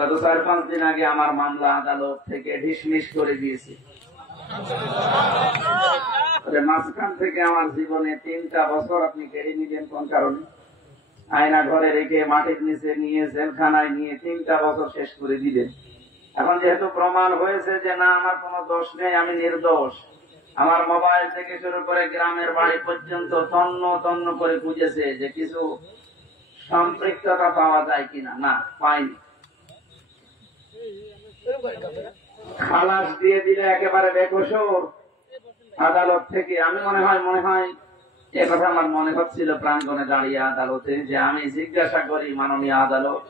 গত 4-5 দিন আগে আমার মামলা আদালত থেকে ডিসমিস করে দিয়েছে। মাঝখান থেকে আমার জীবনে 3টা বছর আপনি কেড়ে নিলেন কোন কারণে? আয়না ঘরে রেখে মাটির নিচে নিয়ে জেলখানায় নিয়ে 3টা বছর শেষ করে দিলেন। এখন যেহেতু প্রমাণ হয়েছে যে না আমার কোনো দোষ নেই, আমি নির্দোষ, আমার মোবাইল থেকে শুরু করে গ্রামের বাড়ি পর্যন্ত তন্ন তন্ন করে খুঁজেছে যে কিছু সম্পৃক্ততা পাওয়া যায় কিনা, না পাইনি। খালাস দিয়ে দিলে একেবারে বেকসুর আদালত থেকে। আমি মনে হয় এ কথা আমার মনে হচ্ছিল প্রাঙ্গণে দাঁড়িয়ে আদালতে, যে আমি জিজ্ঞাসা করি মাননীয় আদালত,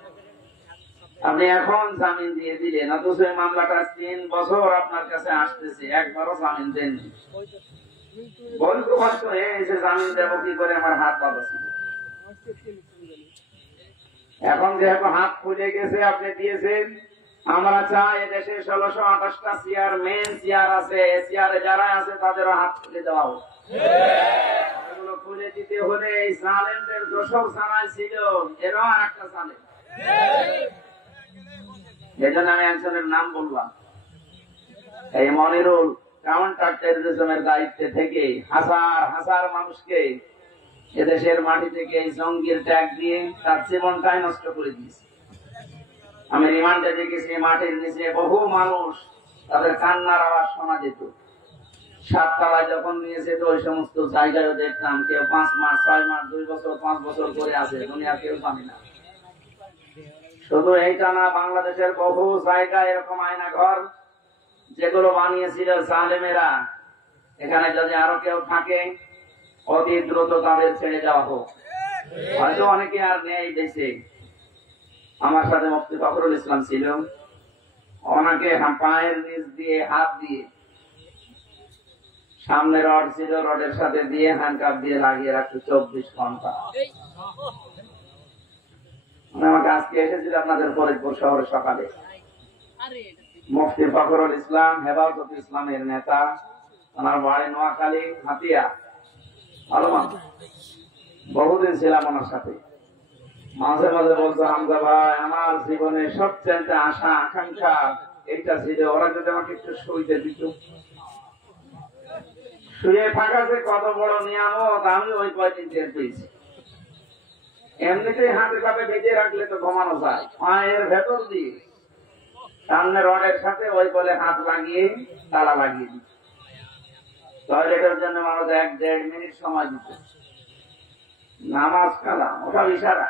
আপনি এখন জামিন দিয়ে দিলেন, অথচ এই মামলাটা 3 বছর আপনার কাছে আসতেছে, একবারও জামিন দেননি। বলতো হয়তো এই যে জামিন দেবো কি করে, আমার হাত বাঁধা ছিল। এখন যেহেতু হাত খুলে গেছে, আপনি দিয়েছেন। আমরা চাই এদেশে 1628টা চেয়ার, মেন চেয়ার আছে, চেয়ারে যারা আছে তাদেরও হাত খুলে দেওয়া হোক। এগুলো খুলে দিতে হলে এই সালেমদের দোষক সানাই ছিল, এরও আর একটা সালেম। এই জন্য আমি একজনের নাম বললাম, এই মনিরুল কাউন্টার টেররিজমের দায়িত্বে থেকে হাজার হাজার মানুষকে এদেশের মাটি থেকে এই জঙ্গির ট্যাগ দিয়ে তার জীবনটাই নষ্ট করে দিয়েছে। আমি রিমান্ডে দেখেছি মাটির নিচে বহু মানুষ, তাদের কান্নার আওয়াজ শোনা যেত। 7 তলায় যখন নিয়েছে তো ওই সমস্ত জায়গায় দেখতাম কেউ 5 মাস, 6 মাস, 2 বছর, 5 বছর করে আছে, দুনিয়ার কেউ জানি না। শুধু এইটা না, বাংলাদেশের বহু জায়গায় এরকম আয়না ঘর যেগুলো বানিয়েছিল জালেমেরা, এখানে যদি আরো কেউ থাকে অতি দ্রুত তাদের ছেড়ে দেওয়া হোক। হয়তো অনেকে আর নেই দেশে। আমার সাথে মুফতি ফখরুল ইসলাম ছিল, ওনাকে পায়ের নিচ দিয়ে হাত দিয়ে, সামনে রড ছিল, রডের সাথে দিয়ে হ্যান্ডকাপ দিয়ে লাগিয়ে রাখতো 24 ঘন্টা। আমাকে আজকে এসেছিল আপনাদের ফরিদপুর শহরে সকালে। মুফতি ফখরুল ইসলাম হেফাজত ইসলামের নেতা, ওনার বাড়ি নোয়াখালী হাতিয়া। ভালো মানুষ, বহুদিন ছিলাম ওনার সাথে। মাঝে মাঝে বলতো, হামজা ভাই আমার জীবনে সবচেয়ে আশা আকাঙ্ক্ষা এইটা ছিল, ওরা যদি আমাকে একটু শুইতে দিত। শুয়ে থাকা যে কত বড় নিয়ামত আমি ওই কয়দিন টের পেয়েছি। এমনিতেই হাতে কাপে বেঁধে রাখলে তো ঘুমানো যায়, পায়ের ভেতর দিয়ে সামনে রডের সাথে ওই বলে হাত লাগিয়ে তালা লাগিয়ে দিত। টয়লেটের জন্য মানুষ 1-1.5 মিনিট সময় দিত। নামাজ কালাম ওটা ইশারা,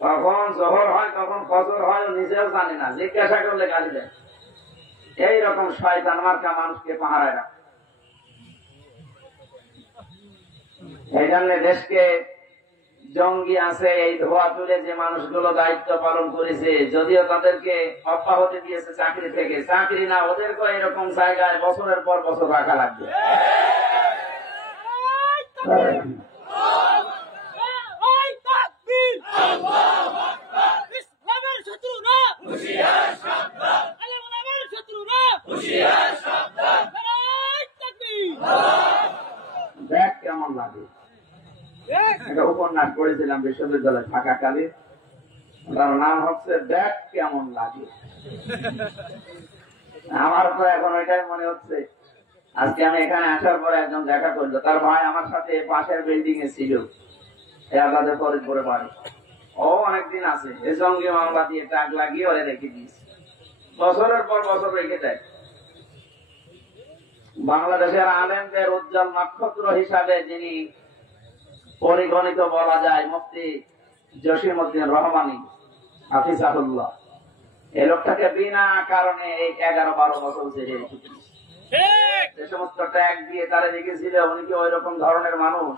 কখন জোহর হয় কখন ফজর হয় ও নিজেও জানে না, জিজ্ঞাসা করলে গালি দেয়। এইরকম শয়তান মার্কা মানুষকে পাহারায় রাখে। এই জন্য দেশকে জঙ্গি আছে এই ধোয়া তুলে যে মানুষগুলো দায়িত্ব পালন করেছে, যদিও তাদেরকে অব্যাহতি দিয়েছে চাকরি থেকে, চাকরি না, ওদেরকে এরকম জায়গায় বছরের পর বছর রাখা লাগবে। দেখ কেমন লাগে, একটা উপন্যাস পড়েছিলাম বিশ্ববিদ্যালয়ে থাকাকালে, তার নাম হচ্ছে দেখ কেমন লাগে। আমার তো এখন ওইটাই মনে হচ্ছে। আজকে আমি এখানে আসার পরে একজন দেখা করলো, তার ভাই আমার সাথে পাশের বিল্ডিং এ ছিল, তাদের ফরিদপুরে বাড়ি। ও অনেকদিন আছে, এ সঙ্গে মামলা দিয়ে টাক লাগিয়ে ওরে রেখে দিয়েছে, বছরের পর বছর রেখে দেয়। বাংলাদেশের আলেমদের উজ্জ্বল নক্ষত্র হিসাবে যিনি পরিগণিত বলা যায়, মুফতি জসিমউদ্দিন রহমানী হাফিজাহুল্লাহ, এই লোকটাকে বিনা কারণে এই 11-12 বছর জেলে রেখে দিয়েছে। যে সমস্ত ট্যাগ দিয়ে তারা রেখেছিল, উনি কি ওই রকম ধরনের মানুষ?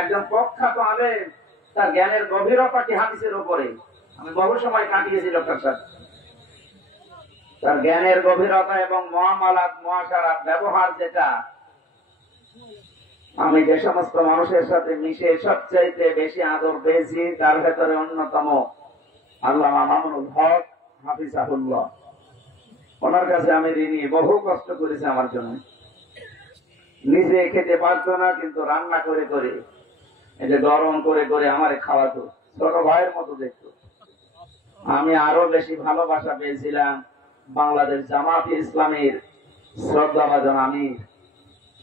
একজন প্রখ্যাত আলেম, তার জ্ঞানের গভীরতা কি হাদিসের উপরে। আমি বহু সময় কাটিয়েছি লোকটার সাথে। তার জ্ঞানের গভীরতা এবং মুআমালাত মুআশারাত ব্যবহার, যেটা আমি যে সমস্ত মানুষের সাথে মিশে সবচাইতে বেশি আদর পেয়েছি, তার ভেতরে অন্যতম আল্লামা মামুনুল হক হাফিজাহুল্লাহ। ওনার কাছে আমি ঋণী, বহু কষ্ট করেছে আমার জন্য। নিজে খেতে পারতো না, কিন্তু রান্না করে করে, এই যে গরম করে করে আমারে খাওয়াতো, ছোট ভাইয়ের মতো দেখতো। আমি আরো বেশি ভালোবাসা পেয়েছিলাম বাংলাদেশ জামাত ইসলামের শ্রদ্ধাভাজন আমির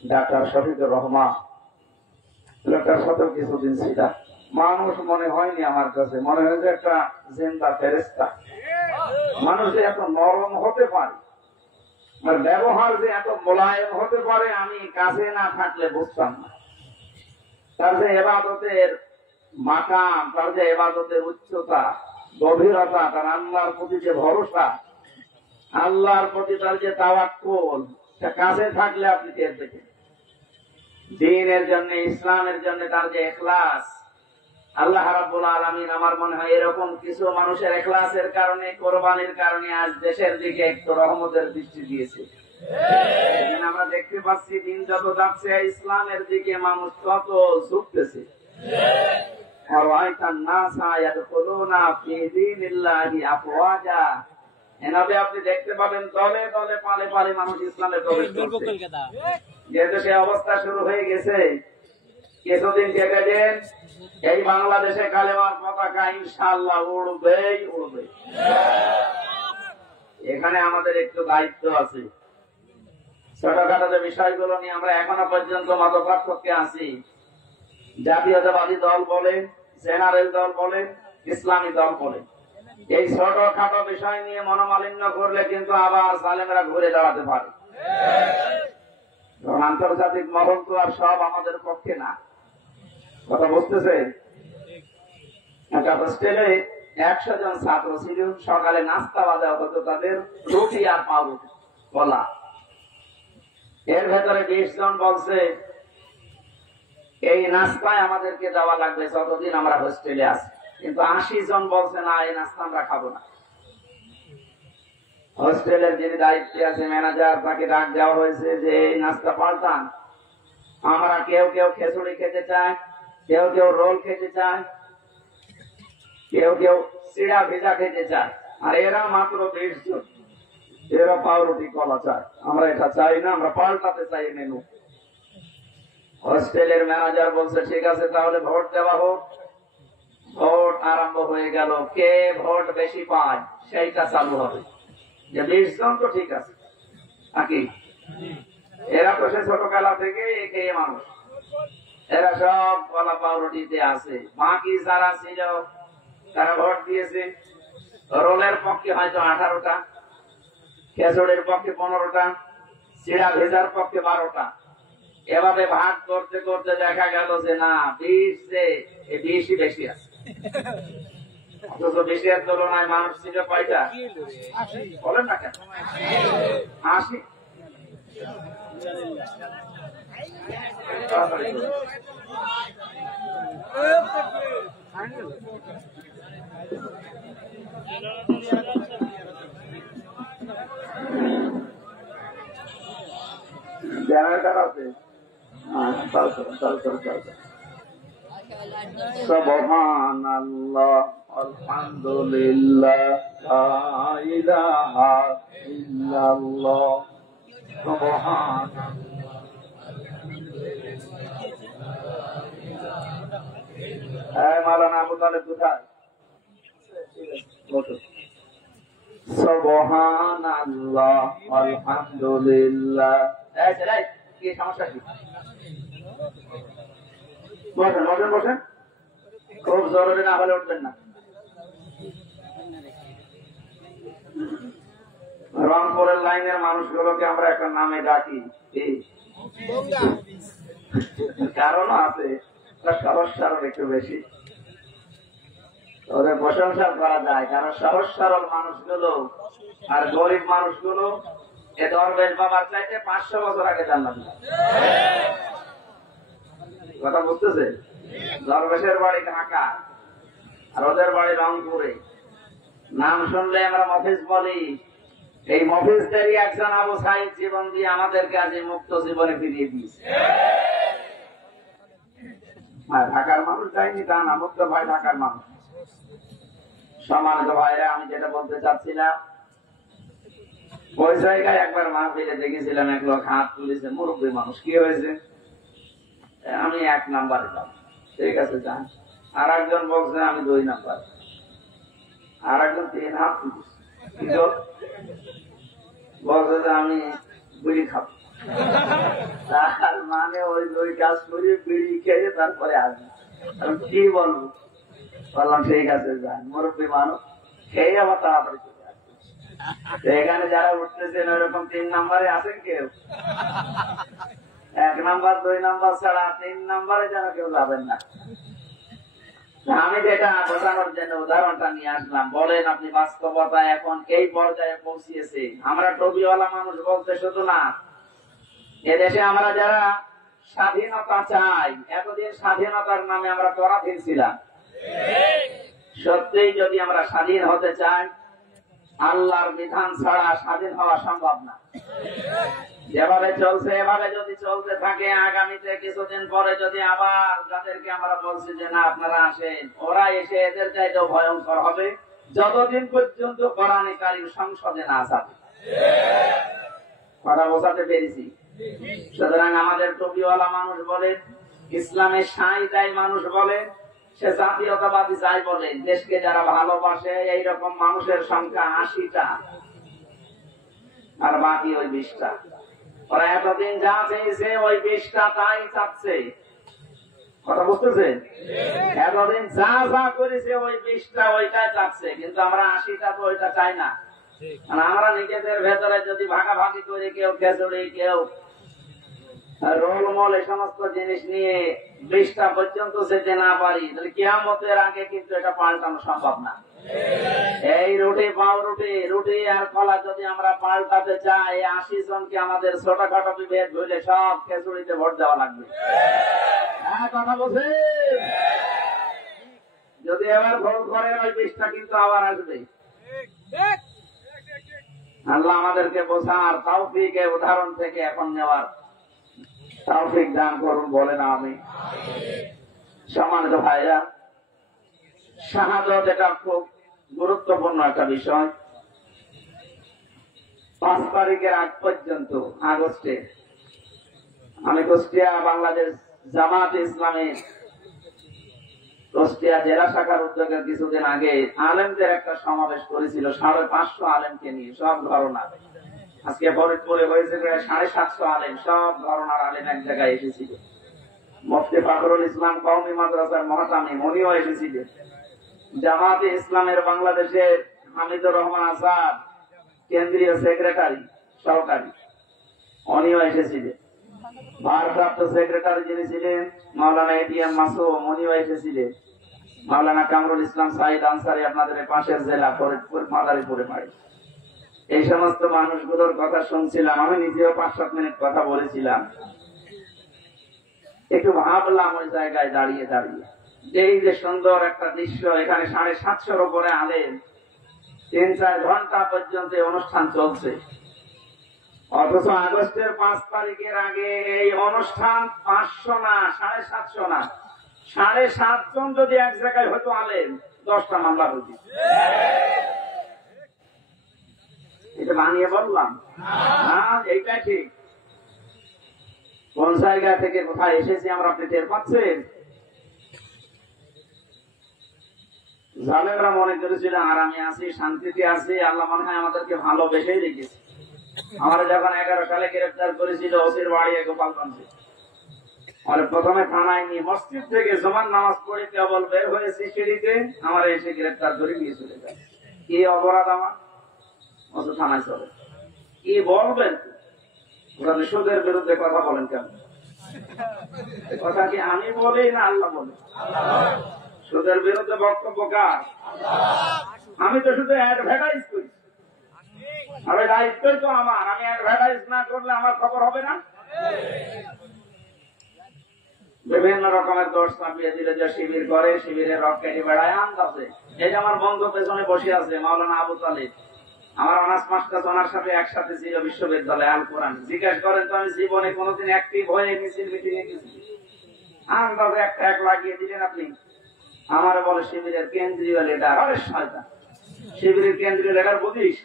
ডাক্তার শফিকুর রহমান। লোকটার সাথেও কিছুদিন ছিলাম। মানুষ মনে হয়নি আমার কাছে, মনে হয়েছে একটা জিন্দা ফেরেশতা। মানুষ যে এত নরম হতে পারে, আর ব্যবহার যে এত মোলায়েম হতে পারে, আমি কাছে না থাকলে বুঝতাম না। তার যে ইবাদতের মাকাম, তার যে ইবাদতের উচ্চতা, গভীরতা, তার আল্লাহর প্রতি যে ভরসা, আল্লাহর প্রতি তার যে তাওয়াক্কুল, তা কাছে থাকলে আপনি টের পেতেন। দ্বীনের জন্য, ইসলামের জন্য তার যে ইখলাস, আল্লাহ রাব্বুল আলামিন আমার মনে হয় এরকম কিছু মানুষের ইখলাসের কারণে, কোরবানির কারণে আজ দেশের দিকে একটু রহমতের দৃষ্টি দিয়েছে। আমরা দেখতে পাচ্ছি দিন যত যাচ্ছে ইসলামের দিকে মানুষ তত ঝুঁকতেছে। আপনি দেখতে পাবেন দলে দলে পালে পালে মানুষ ইসলামে প্রবেশ করছে। যেহেতু সে অবস্থা শুরু হয়ে গেছে, কিছুদিন কেটে দেন, এই বাংলাদেশে কালেমার পতাকা ইনশাআল্লাহ উড়বেই উড়বে। এখানে আমাদের একটু দায়িত্ব আছে। ছোটখাটো যে বিষয়গুলো নিয়ে আমরা এখনো পর্যন্ত মত পার্থক্যে আছি, জাতীয়তাবাদী দল বলে, জেনারেল দল বলে, ইসলামী দল বলে, এই ছোটখাটো বিষয় নিয়ে মনোমালিন্য করলে কিন্তু আবার জালেমরা ঘুরে দাঁড়াতে পারে। আন্তর্জাতিক মহল তো আর সব আমাদের পক্ষে না, কথা বুঝতেছে। একটা হোস্টেলে 100 জন ছাত্র ছিল, সকালে নাস্তা বাজা হতো তাদের রুটি আর পাউরুটি কলা। এর ভেতরে 20 জন বলছে এই নাস্তায় আমাদেরকে দেওয়া লাগবে যতদিন আমরা হোস্টেলে আছি, কিন্তু 80 জন বলছে না, এই নাস্তা আমরা খাবো না। হোস্টেলের যিনি দায়িত্বে আছে, ম্যানেজার, তাকে ডাক দেওয়া হয়েছে যে এই নাস্তা পাল্টান। আমরা কেউ কেউ খিচুড়ি খেতে চায়, কেউ কেউ রোল খেতে চায়, কেউ কেউ চিড়া ভেজা খেতে চায়, আর এরা মাত্র 20 জন, এরা পাউরুটি কলা চায়। আমরা এটা চাই না, আমরা পাল্টাতে চাই মেনু। হোস্টেলের ম্যানেজার বলছে ঠিক আছে, তাহলে ভোট দেওয়া হোক। ভোট আরম্ভ হয়ে গেল, কে ভোট বেশি পায় সেইটা চালু হবে। যে 20 জন তো ঠিক আছে, নাকি? এরা তো সে ছোটবেলা থেকে খেয়ে মানুষ, এরা সব কলা পাউরুটিতে আছে। বাকি যারা ছিল তারা ভোট দিয়েছে। রোলের পক্ষে হয়তো 18টা, খেজুরের পক্ষে 15টা, চিড়া ভেজার পক্ষে 12টা। এভাবে ভাগ করতে করতে দেখা গেল যে না, 20 বেশি আছে। অথচ 20-এর তুলনায় মানুষ ছিল কয়টা বলেন না কেন? 80। জেনারেটর আছে, সুবহানাল্লাহ, আলহামদুলিল্লাহ, লা ইলাহা ইল্লাল্লাহ, সুবহানাল্লাহ। মাওলানা আবু তালেব কোথায়? সুবহানাল্লাহ, আলহামদুলিল্লাহ। কি সমস্যা? কি বসেন বসেন বসেন, খুব জরুরি না হলে উঠবেন না। রংপুরের লাইনের মানুষগুলোকে আমরা একটা নামে ডাকি, কারণ আছে, সহজ সরল একটু বেশি, ওদের প্রশংসা করা যায়। কারণ সহজ সরল মানুষগুলো আর গরিব মানুষগুলো এ দরবেশ বাবার চাইতে 500 বছর আগে জানলাম না। কথা বুঝতেছে? দরবেশের বাড়ি ঢাকা আর ওদের বাড়ি রংপুরে। নাম শুনলে আমরা মফিজ বলি। এই মফিজদেরই একজন আবু সাইদ জীবন দিয়ে আমাদের কাছে মুক্ত জীবনে ফিরিয়ে দিয়েছে। আর ঢাকার মানুষ যায়নি তা না, মুক্ত ভাই ঢাকার মানুষ। সম্মানিত ভাইরা, আমি যেটা বলতে চাচ্ছিলাম, ওই জায়গায় একবার মাহফিলে দেখেছিলাম, এক লোক হাত তুলেছে, মুরব্বী মানুষ। কি হয়েছে? আমি 1 নাম্বারে যাব। ঠিক আছে যান। আর একজন বলছে আমি 2 নাম্বার। আর একজন 3 হাত বলছে যে আমি বিড়ি খাবো। তার মানে ওই 2 কাজ করে বিড়ি খেয়ে তারপরে আসবে। আমি কি বলবো, বললাম ঠিক আছে যান, মুরব্বী মানুষ খেয়ে আবার তাড়াতাড়ি চলে আসবে। এখানে যারা উঠতেছেন ওইরকম 3 নম্বরে আছেন কেউ? 1 নম্বর 2 নম্বর ছাড়া 3 নম্বরে যেন কেউ যাবেন না। আমি যেটা বোঝানোর জন্য উদাহরণটা নিয়ে আসলাম, বলেন আপনি বাস্তবতা এখন এই পর্যায়ে পৌঁছিয়েছে। আমরা টবিওয়ালা মানুষ বলতে শুধু না, এদেশে আমরা যারা স্বাধীনতা চাই, এতদিন স্বাধীনতার নামে আমরা পরাধীন ছিলাম। সত্যিই যদি আমরা স্বাধীন হতে চাই, আল্লাহর বিধান ছাড়া স্বাধীন হওয়া সম্ভব না। যেভাবে চলছে এভাবে যদি চলতে থাকে, আগামীতে কিছুদিন পরে যদি আবার যাদেরকে আমরা বলছি যে না আপনারা আসেন, ওরা এসে এদের চাইতেও ভয়ঙ্কর হবে, যতদিন পর্যন্ত কোরআনে কারীম সংসদে না যাবে। কথা বোঝাতে পেরেছি? সুতরাং আমাদের টুপিওয়ালা মানুষ বলেন, ইসলামের সাই দেয় মানুষ বলেন, সে জাতীয়তাবাদী যাই বলেন, দেশকে যারা ভালোবাসে এইরকম মানুষের সংখ্যা 80টা, আর বাকি ওই 20টা। ওরা এতদিন যা চেয়েছে ওই 20টা তাই চাচ্ছে। কথা বুঝতেছেন? এতদিন যা যা করেছে ওই 20টা ওইটাই চাচ্ছে, কিন্তু আমরা 80টা তো ওইটা চাই না। আমরা নিজেদের ভেতরে যদি ভাগাভাগি করে কেউ খেচুড়ি, কেউ রোলমল এই সমস্ত জিনিস নিয়ে 20টা পর্যন্ত যেতে না পারি, তাহলে কিয়ামতের আগে কিন্তু এটা পাল্টানো সম্ভব না। এই রুটি পাউরুটি, রুটি আর কলা যদি আমরা পাল্টাতে চাই, 80 জনকে আমাদের ছোটখাটো বিভেদ হইলে সব খেচুড়িতে ভোট দেওয়া লাগবে। কথা বলছে, যদি এবার ভোট করে ওই 20টা কিন্তু আবার আসবে। আল্লাহ আমাদেরকে বোঝার তৌফিক এই উদাহরণ থেকে এখন নেওয়ার তৌফিক দান করুন, বলেন আমিন। সম্মানিত ভাইরা, শাহাদাত এটা খুব গুরুত্বপূর্ণ একটা বিষয়। 5 তারিখের আগ পর্যন্ত, আগস্টে, আমি কুষ্টিয়া বাংলাদেশ জামাত ইসলামী কুষ্টিয়া জেলা শাখার উদ্যোগে কিছুদিন আগে আলেমদের একটা সমাবেশ করেছিল, 550 আলেমকে নিয়ে, সব ঘরনা। আজকে ফরিদপুরে হয়েছে প্রায় 750 আলেম, সব ঘরনার আলেম এক জায়গায় এসেছিল। মুফতি ফখরুল ইসলাম কওমি মাদ্রাসার মহাতামিম উনিও এসেছিলেন। জামাতে ইসলামের বাংলাদেশের হামিদুর রহমান আসাদ কেন্দ্রীয় সেক্রেটারি সহকারী, উনিও এসেছিলেন। ভারপ্রাপ্ত সেক্রেটারি যিনি ছিলেন মাওলানা এটিএম মাসুম, উনিও এসেছিলেন। মাওলানা কামরুল ইসলাম সাইদ আনসারী আপনাদের পাশের জেলা ফরিদপুর মাদারীপুরে বাড়ি। এই সমস্ত মানুষগুলোর কথা শুনছিলাম, আমি নিজেও 5-7 মিনিট কথা বলেছিলাম। একটু ভাবলাম ওই জায়গায় দাঁড়িয়ে দাঁড়িয়ে, এই যে সুন্দর একটা দৃশ্য, এখানে 750-র উপরে আলেম, 3-4 ঘন্টা পর্যন্ত অনুষ্ঠান চলছে। অথচ আগস্টের 5 তারিখের আগে এই অনুষ্ঠান 500 না, 750 না, 7.5 জন যদি এক জায়গায় হয়তো আলেম, 10টা মামলা হয়েছে। এটা বানিয়ে বললাম না, এইটাই ঠিক। কোন জায়গা থেকে কোথায় এসেছি আমরা, আপনি টের পাচ্ছেন? জালেমরা মনে করেছিল আর আমি আছি, শান্তিতে আছি, আল্লাহ মনে হয় আমাদেরকে ভালোবেসেই রেখেছে। আমরা যখন 11 সালে গ্রেফতার করেছিল ওসির বাড়ি গোপালগঞ্জে, আর প্রথমে থানায় নিয়ে মসজিদ থেকে জমান নামাজ পড়ে কেবল বের হয়েছি সিঁড়িতে, আমার এসে গ্রেফতার করে নিয়ে চলে যায়। কি অপরাধ আমার? অত থানায় চলে। কি বলবেন? সুদের বিরুদ্ধে কথা বলেন কেন? কথা কি আমি বলি না আল্লাহ বলে? সুদের বিরুদ্ধে বক্তব্য কার? আমি তো শুধু অ্যাডভার্টাইজ করি, আর ওই দায়িত্বই তো আমার। আমি অ্যাডভার্টাইজ না করলে আমার খবর হবে না। বিভিন্ন রকমের দোষ চাপিয়ে দিলে যে শিবির করে, শিবিরের রক কেটে বেড়ায় আন্দাজে। এই যে আমার বন্ধু পেছনে বসে আছে মাওলানা আবু তালিব, আমার অনার্স মাস্টার্স ওনার সাথে একসাথে ছিল বিশ্ববিদ্যালয়ে আল কোরআন। জিজ্ঞেস করেন তো আমি জীবনে কোনোদিন অ্যাক্টিভ হয়ে মিছিল মিটিং এ গেছি? আন্দাজে একটা এক লাগিয়ে দিলেন আপনি। আমার বলে শিবিরের কেন্দ্রীয় লিডার। আরে শয়তান, শিবিরের কেন্দ্রীয় লিডার বুঝিস?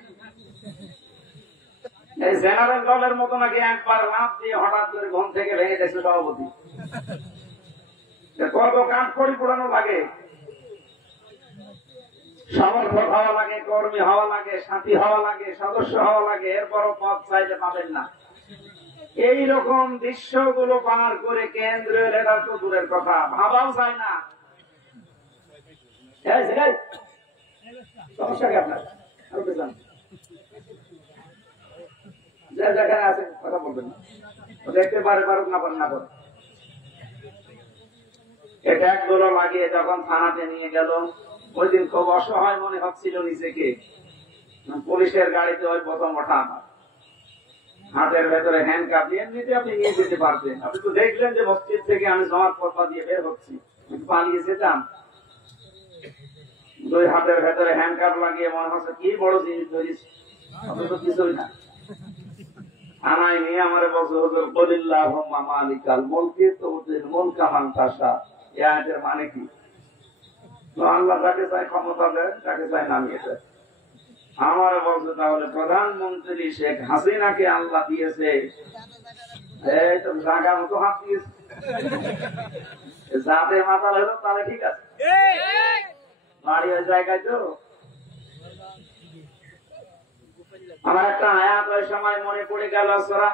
এই জেনারেল দলের মতো নাকি একবার লাফ দিয়ে হঠাৎ করে ঘুম থেকে ভেঙে গেছে সভাপতি। কত কাঠ খড়ি পোড়ানো লাগে। সমর্থক হওয়া লাগে, কর্মী হওয়া লাগে, সাথী হওয়া লাগে, সদস্য হওয়া লাগে, এরপরও পদ চাইতে পাবেন না। এইরকম দৃশ্যগুলো পার করে কেন্দ্রীয় লেটার তো দূরের কথা, ভাবাও যায় না। সমস্যা কি আপনার? যেখানে আছে কথা বলবেন না, দেখতে পারে পারুক না পারে না পারে। এটা একগুলো লাগিয়ে যখন থানাতে নিয়ে গেল, ওই দিন খুব অসহায় মনে হচ্ছিল নিজেকে। পুলিশের গাড়িতে ওই প্রথম ওঠা, হাতের ভেতরে হ্যান্ডকাপ দিয়ে এমনিতে আপনি নিয়ে যেতে পারবেন। আপনি তো দেখলেন যে মসজিদ থেকে আমি জমাত পথা দিয়ে বের হচ্ছি, পালিয়ে যেতাম। দুই হাতের ভেতরে হ্যান্ডকাপ লাগিয়ে মনে হচ্ছে কি বড় জিনিস ধরিস, আপনি তো কিছুই না। আনাই নিয়ে আমার বছর হুজুর বলিল্লাহুম্মা মালিকাল মুলকি তুতিল মুলকা মান তাশা। এই আয়াতের মানে কি? আল্লাহ যাকে চায় ক্ষমতা দেয়, যাকে চায় নামিয়ে দেয়। আমার বলছে তাহলে প্রধানমন্ত্রী শেখ হাসিনাকে আল্লাহ দিয়েছে, এই তো জায়গা মতো হাত দিয়েছে। যাদের মাথা হলো তাহলে ঠিক আছে, বাড়ি ওই জায়গায় তো। আমার একটা আয়াত ওই সময় মনে পড়ে গেল, সূরা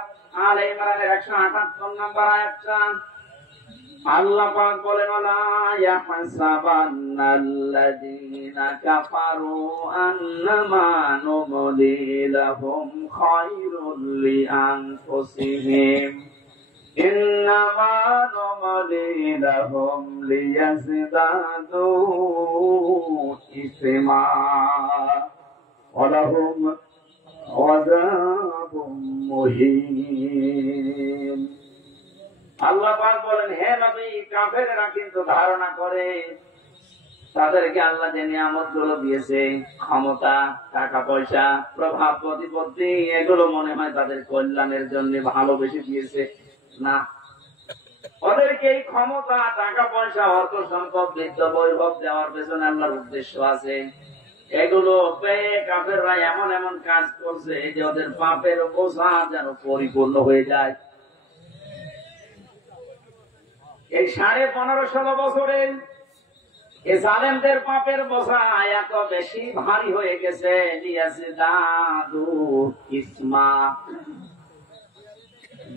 আলে ইমরানের 178 নম্বর আয়াতটা। আল্লাহ পাক বলেন, ওয়ালা ইয়াহসাবান্নাল্লাযীনা কাফারু আন্নামা নুমলি লাহুম খায়রুল লিআনফুসিহিম ইন্নামা নুমলি লাহুম লিয়াজদাদু ইসমা ওয়া লাহুম আযাবুম মুহিন। আল্লাহ পাক বলেন, হে নবী, কাফেররা কিন্তু ধারণা করে তাদেরকে আল্লাহ যে নিয়ামত গুলো দিয়েছে, ক্ষমতা, টাকা পয়সা, প্রভাব, প্রতিপত্তি, এগুলো মনে হয় তাদের কল্যাণের জন্য ভালোবেসে দিয়েছে। না, ওদেরকে এই ক্ষমতা, টাকা পয়সা, অর্থ সম্পদ, বিত্ত বৈভব দেওয়ার পেছনে আল্লাহর উদ্দেশ্য আছে। এগুলো পেয়ে কাফেররা এমন এমন কাজ করছে যে ওদের পাপের বোঝা যেন পরিপূর্ণ হয়ে যায়। এই 15.5-16 বছরে এই জালেমদের পাপের বোঝা এত বেশি ভারী হয়ে গেছে,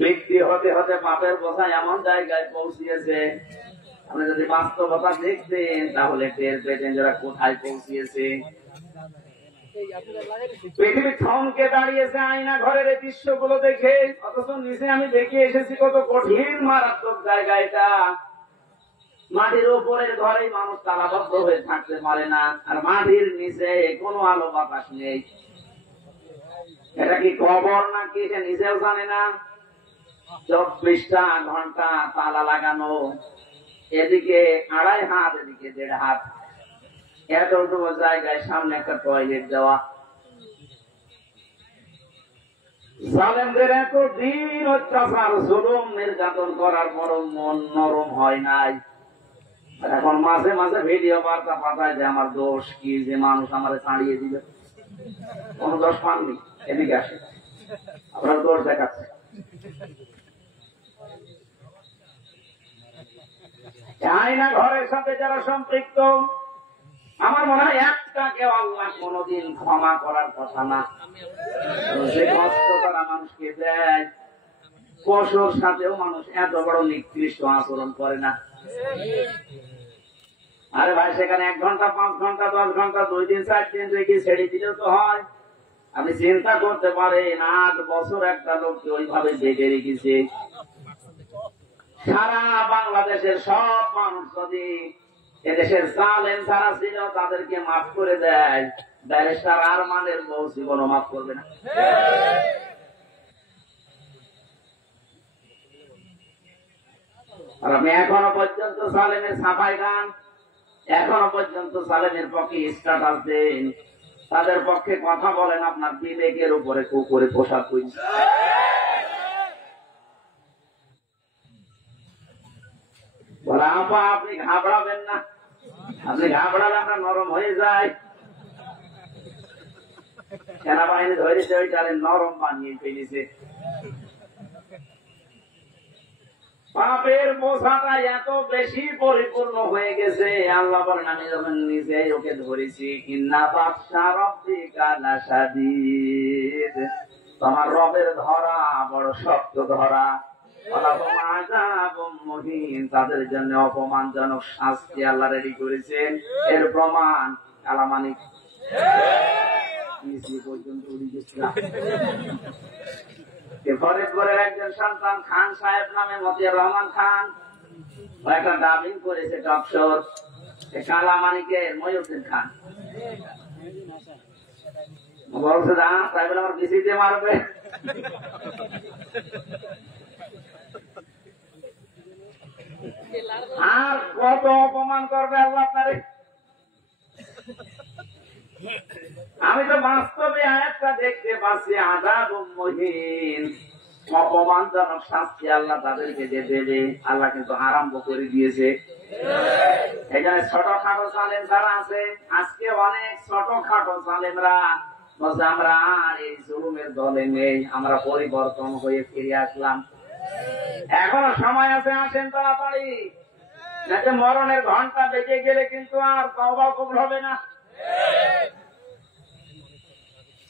ব্যক্তি হতে হতে পাপের বোঝা এমন জায়গায় পৌঁছিয়েছে, আপনি যদি বাস্তবতা দেখতেন তাহলে টের পেতেন যারা কোথায় পৌঁছিয়েছে। পৃথিবী থমকে দাঁড়িয়েছে আয়না ঘরের এই দৃশ্যগুলো দেখে, অথচ নিচে আমি দেখে এসেছি কত কঠিন মারাত্মক জায়গা এটা। মাটির উপরের ঘরে মানুষ তালাবদ্ধ হয়ে থাকতে পারে না, আর মাটির নিচে কোনো আলো বাতাস নেই। এটা কি কবর নাকি এটা নিজেও জানে না। 24টা ঘন্টা তালা লাগানো, এদিকে 2.5 হাত, এদিকে 1.5 হাত, এতটুকু জায়গায় সামনে একটা টয়লেট দেওয়া। জালেমদের এতদিন অত্যাচার, জুলুম, নির্যাতন করার পর মন নরম হয় নাই। এখন মাঝে মাঝে ভিডিও বার্তা পাঠায় যে আমার দোষ কি, যে মানুষ আমারে ছাড়িয়ে দিবে। কোন দোষ পাননি, এদিকে আসে আপনার দোষ দেখাচ্ছে। আয়না ঘরের সাথে যারা সম্পৃক্ত, আমার মনে হয় একটাকেও আল্লাহ কোনদিন ক্ষমা করার কথা না। যে কষ্ট তারা মানুষকে দেয়, পশুর সাথেও মানুষ এত বড় নিকৃষ্ট আচরণ করে না। আরে ভাই, সেখানে 1 ঘন্টা, 5 ঘন্টা, 10 ঘন্টা, 2 দিন, 4 দিন রেখে ছেড়ে দিলেও তো হয়। আপনি চিন্তা করতে পারেন, 8 বছর একটা লোককে ওইভাবে বেঁধে রেখেছে। সারা বাংলাদেশের সব মানুষ যদি এদেশের জালেম যারা ছিল তাদেরকে মাফ করে দেয়, ব্যারিস্টার আরমানের বউ জীবনও মাফ করবে না। আর আপনি এখনো পর্যন্ত জালেমের সাফাই গান, এখনো পর্যন্ত জালেমের পক্ষে স্ট্যাটাস দেন, তাদের পক্ষে কথা বলেন, আপনার বিবেকের উপরে কুকুরে পোশাক করছে। বলে আপা, আপনি ঘাবড়াবেন না, আপনি ঘাবড়ালে আমরা নরম হয়ে যায়। সেনাবাহিনী ধরেছে ওইটারে নরম বানিয়ে ফেলেছে। পাপের বোঝাটা এত বেশি পরিপূর্ণ হয়ে গেছে, আল্লাহ বলেন আমি যখন নিজে ওকে ধরেছি, ইন্না বাতশা রাব্বিকা লাশাদীদ, তোমার রবের ধরা বড় শক্ত ধরা। তাদের জন্য অপমানজনক শাস্তি আল্লাহ রেডি করেছেন। এর প্রমাণ কালামানিক পর্যন্ত উড়ে গেছিলাম। ফরিদপুরের একজন সন্তান খান সাহেব নামে মতিয়ার রহমান খান একটা ডাবিং করেছে টকশোর, কালামানিকের ময়ূরউদ্দিন খান বলছে না তাই বলে আমার বিসিতে মারবে। আর কত অপমান করবে আল্লাহ আপনারে। আমি তো বাস্তবে আয়াতটা দেখতে পাচ্ছি, আযাবুম মুহিন, অপমানজনক শাস্তি আল্লাহ তাদেরকে যে দেবে, আল্লাহ কিন্তু আরম্ভ করে দিয়েছে। এখানে ছোটখাটো জালেম যারা আছে, আজকে অনেক ছোটখাটো জালেমরা বলছে আমরা আর এই জুলুমের দলে নেই, আমরা পরিবর্তন হয়ে ফিরে আসলাম। এখনো সময় আছে, আসেন তাড়াতাড়ি, নাকি মরণের ঘন্টা বেজে গেলে কিন্তু আর তওবা কবুল হবে না।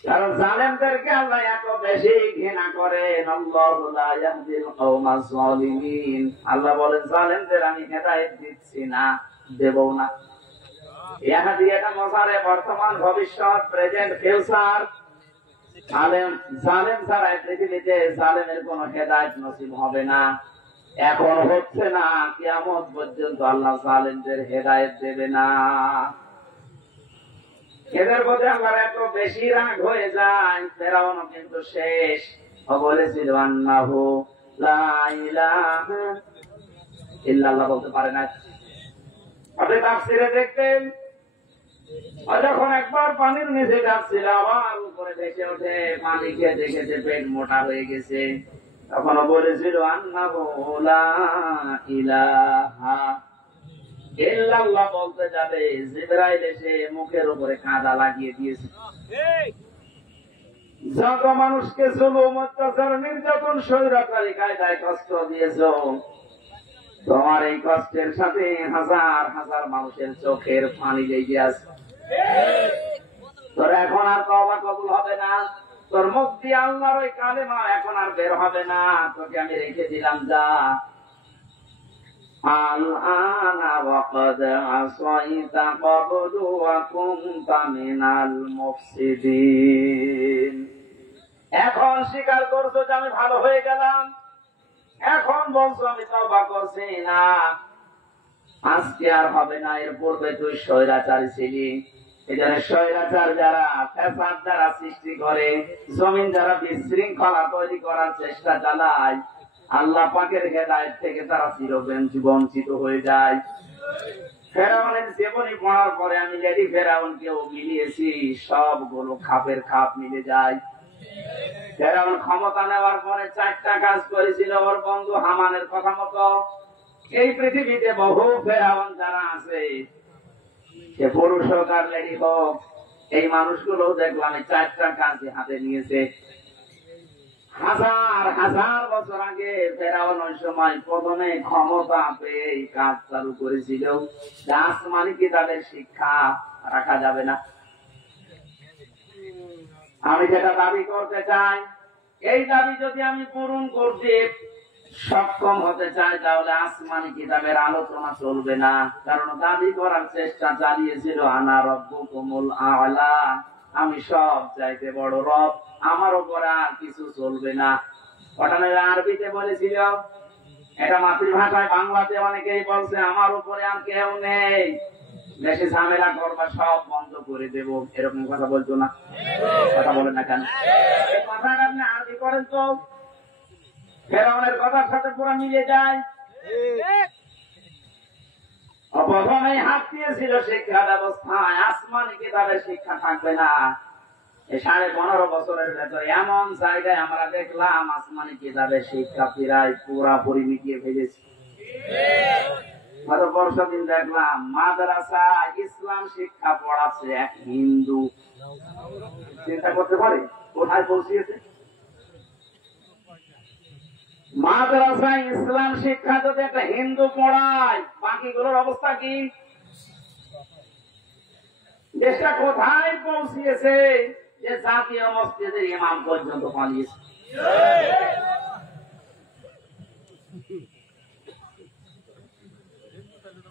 কারণ জালেমদেরকে আল্লাহ এত বেশি ঘৃণা করেন। আল্লাহু লা ইয়াহদিল কওমাজ যালিমিন, আল্লাহ বলেন জালেমদের আমি হেদায়েত দিচ্ছি না, দেবও না। ইয়াহদি এটা মজারে বর্তমান ভবিষ্যৎ, প্রেজেন্ট ফিউচার। জালেম ছাড়া পৃথিবীতে জালেমের কোন হেদায়েত নসিব হবে না, এখন হচ্ছে না, কিয়ামত পর্যন্ত আল্লাহ জালেমদের হেদায়েত দেবে না। এদের প্রতি আল্লাহর এত বেশি রাগ হয়ে যায়, ফেরাউন কিন্তু শেষ। বলেছিল আন্নাহু লা ইলাহা ইল্লাল্লাহ বলতে পারে না। আপনি তাফসীরে দেখতেন, যখন একবার পানির নিচে যাচ্ছিল, আবার উপরে ভেসে ওঠে, পানি খেতে খেতে পেট মোটা হয়ে গেছে, তখন বলেছিল আন্নাহু লা ইলাহা ইল্লাল্লাহ বলতে যাবে, জিবরাইল এসে মুখের উপরে কাঁদা লাগিয়ে দিয়েছে। যত মানুষকে জুলুম, অত্যাচার, নির্যাতন, স্বৈরাচারী কায়দায় কষ্ট দিয়েছ, তোমার এই কষ্টের সাথে হাজার হাজার মানুষের চোখের পানি লেগে আছে। তোর এখন আর তওবা কবুল হবে না, তোর মুখ দিয়ে আল্লাহর ওই কালেমা এখন আর বের হবে না, তোকে আমি রেখে দিলাম, যা। আল-আনা ওয়াকাদ আসাইতা ক্বাবলু ওয়া কুনতা মিনাল মুফসিদিন, এখন স্বীকার করছো যে আমি ভালো হয়ে গেলাম, এখন বলছো আমি তওবা করছি না, আজকে আর হবে না। এর পূর্বে তুই স্বৈরাচারী ছিলি। এখানে স্বৈরাচার যারা, ফ্যাসাদ যারা সৃষ্টি করে, জমিন যারা বিশৃঙ্খলা তৈরি করার চেষ্টা চালায়, আল্লাহ পাকের হেদায়েত থেকে তারা বঞ্চিত হয়ে যায়। ফেরাউনের জীবনী পড়ার পরে আমি লেডি ফেরাউনকেও মিলিয়েছি, সবগুলো খাপের খাপ মিলে যায়। ফেরাউন ক্ষমতা নেওয়ার পরে 4টা কাজ করেছিল ওর বন্ধু হামানের কথা মতো। এই পৃথিবীতে বহু ফেরাউন যারা আছে, সে পুরুষ হোক আর লেডি হোক, এই মানুষগুলো দেখলাম 4টা কাজ হাতে নিয়েছে। হাজার হাজার বছর আগে ফেরাউন ওই সময় প্রথমে ক্ষমতা পেয়ে কাজ চালু করেছিল, আসমানি কিতাবের শিক্ষা রাখা যাবে না। আমি যেটা দাবি করতে চাই, এই দাবি যদি আমি পূরণ করতে সক্ষম হতে চাই, তাহলে আসমানি কিতাবের আলোচনা চলবে না। কারণ দাবি করার চেষ্টা চালিয়েছিল আনা রব্বুকুমুল আ'লা, আমি সব চাইতে বড় রব, আমার উপরে আর কিছু চলবে না। ঘটনা আরবিতে বলেছিল, এটা মাতৃভাষায় বাংলাতে অনেকেই বলছে আমার উপরে আর কেউ নেই, বেশি ঝামেলা করবা সব বন্ধ করে দেব, এরকম কথা বলতো না? কথা বলেন না কেন? এই কথাটা আপনি আরবি করেন তো, ফেরাউনের কথার সাথে পুরো মিলে যায়। প্রথমে হাত দিয়েছিল শিক্ষা ব্যবস্থায়, আসমানি কিতাবের শিক্ষা থাকবে না। এই 15.5 বছরের ভেতরে এমন জায়গায় আমরা দেখলাম আসমানি কিতাবের শিক্ষা প্রায় পুরাপুরি মিটিয়ে ফেলেছে। গত বর্ষদিন দেখলাম মাদ্রাসা ইসলাম শিক্ষা পড়াচ্ছে এক হিন্দু। চিন্তা করতে পারে কোথায় পৌঁছিয়েছে? মাদ্রাসায় ইসলাম শিক্ষা যদি একটা হিন্দু পড়ায়, বাকিগুলোর অবস্থা কি? দেশটা কোথায় পৌঁছিয়েছে যে জাতীয় মসজিদের ইমাম পর্যন্ত পালিয়েছে।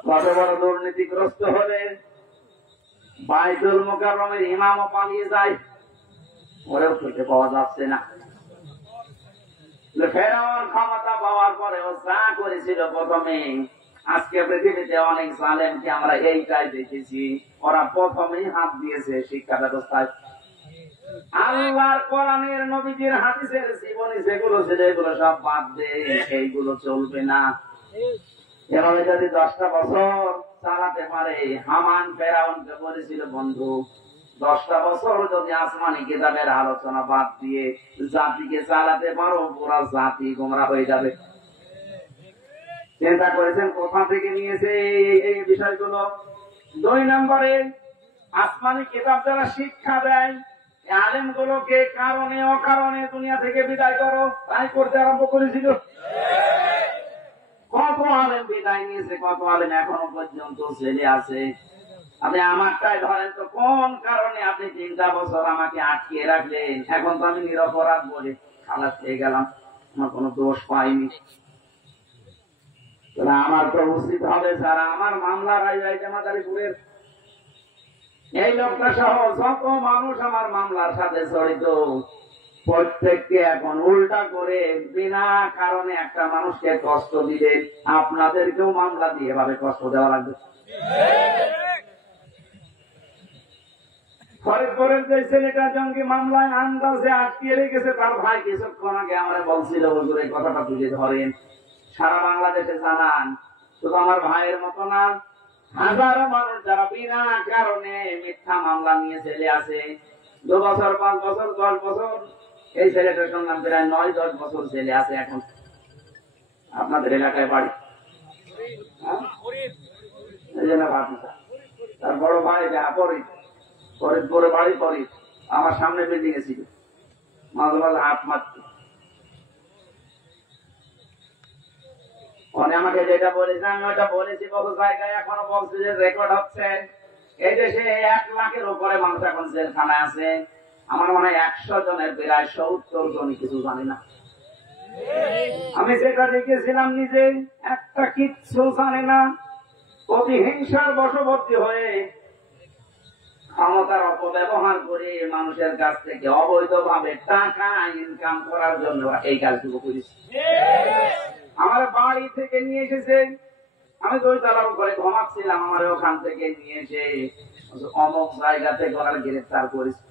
কত বড় দুর্নীতিগ্রস্ত হলে বাইতুল মুকাররমের ইমামও পালিয়ে যায়, ওরেও খুঁজে পাওয়া যাচ্ছে না। ফেরাউন ক্ষমতা পাওয়ার পরে ও যা করেছিল প্রথমে, আজকে পৃথিবীতে অনেক জালেমকে আমরা এইটাই দেখেছি, ওরা প্রথমেই হাত দিয়েছে শিক্ষা ব্যবস্থায়। আল্লাহর কোরআনের নবীজির হাদিসের জীবনী যেগুলো ছিল এগুলো সব বাদ দে, এইগুলো চলবে না। এভাবে যদি 10টা বছর চালাতে পারে, হামান ফেরাউনকে বলেছিল বন্ধু 10টা বছর যদি আসমানি কিতাবের আলোচনা বাদ দিয়ে জাতিকে চালাতে পারো, পুরা জাতি গোমরা হয়ে যাবে। চিন্তা করেছেন কোথা থেকে নিয়েছে এই বিষয়গুলো? 2 নম্বরে, আসমানি কিতাব যারা শিক্ষা দেয়, আলেম গুলোকে কারণে অকারণে দুনিয়া থেকে বিদায় করো, তাই করতে আরম্ভ করেছিল। কত আলেম বিদায় নিয়েছে, কত আলেম এখনো পর্যন্ত ছেলে আছে। আপনি আমারটাই ধরেন তো, কোন কারণে আপনি 3টা বছর আমাকে আটকিয়ে রাখলেন? এখন তো আমি নিরপরাধ বলে খালাস পেয়ে গেলাম, আমার কোনো দোষ পাইনি। আমার তো উচিত হবে যারা আমার মামলা রাইজামাদারীপুরের এই লোকটা সহ যত মানুষ আমার মামলার সাথে জড়িত, প্রত্যেককে এখন উল্টা করে বিনা কারণে একটা মানুষকে কষ্ট দিলেন, আপনাদেরকেও মামলা দিয়ে এভাবে কষ্ট দেওয়া লাগবে। ফরিদপুরের যে ছেলেটা জঙ্গি মামলায় আন্দাজে আটকিয়ে রেখেছে, তার ভাই কিছুক্ষণ আগে আমার বলছিল হুজুর এই কথাটা তুলে ধরেন, সারা বাংলাদেশে জানান। শুধু আমার ভাইয়ের মতো না, হাজারো মানুষ যারা বিনা কারণে মিথ্যা মামলা নিয়ে জেলে আছে, 2 বছর 5 বছর 10 বছর, এই ছেলেটার শুনলাম প্রায় 9-10 বছর জেলে আছে এখন। আপনাদের এলাকায় বাড়ি, এই জন্য ভাবনা তার বড় ভাই ফরিদপুরে বাড়ি, ফরিদ আমার সামনে বেঁধে গেছিল, মাঝে মাঝে হাত মারত। আমাকে যেটা বলেছে আমি ওটা বলেছি কত জায়গায়, এখনো বলছে যে রেকর্ড হচ্ছে। এই দেশে 1 লাখের উপরে মানুষ এখন জেলখানায় আছে। আমার মনে হয় 100 জনের প্রায় 70 জনই কিছু জানি না। আমি যেটা দেখেছিলাম নিজে, একটা কিচ্ছু জানে না, প্রতিহিংসার বশবর্তী হয়ে ক্ষমতার অপব্যবহার করে মানুষের কাছ থেকে অবৈধভাবে টাকা ইনকাম করার জন্য এই কাজটুকু করেছি। আমার বাড়ি থেকে নিয়ে এসেছে, আমি 2 তলার উপরে ঘুমাচ্ছিলাম, আমার ওখান থেকে নিয়ে এসে অমুক জায়গা থেকে ওনারা গ্রেফতার করেছে।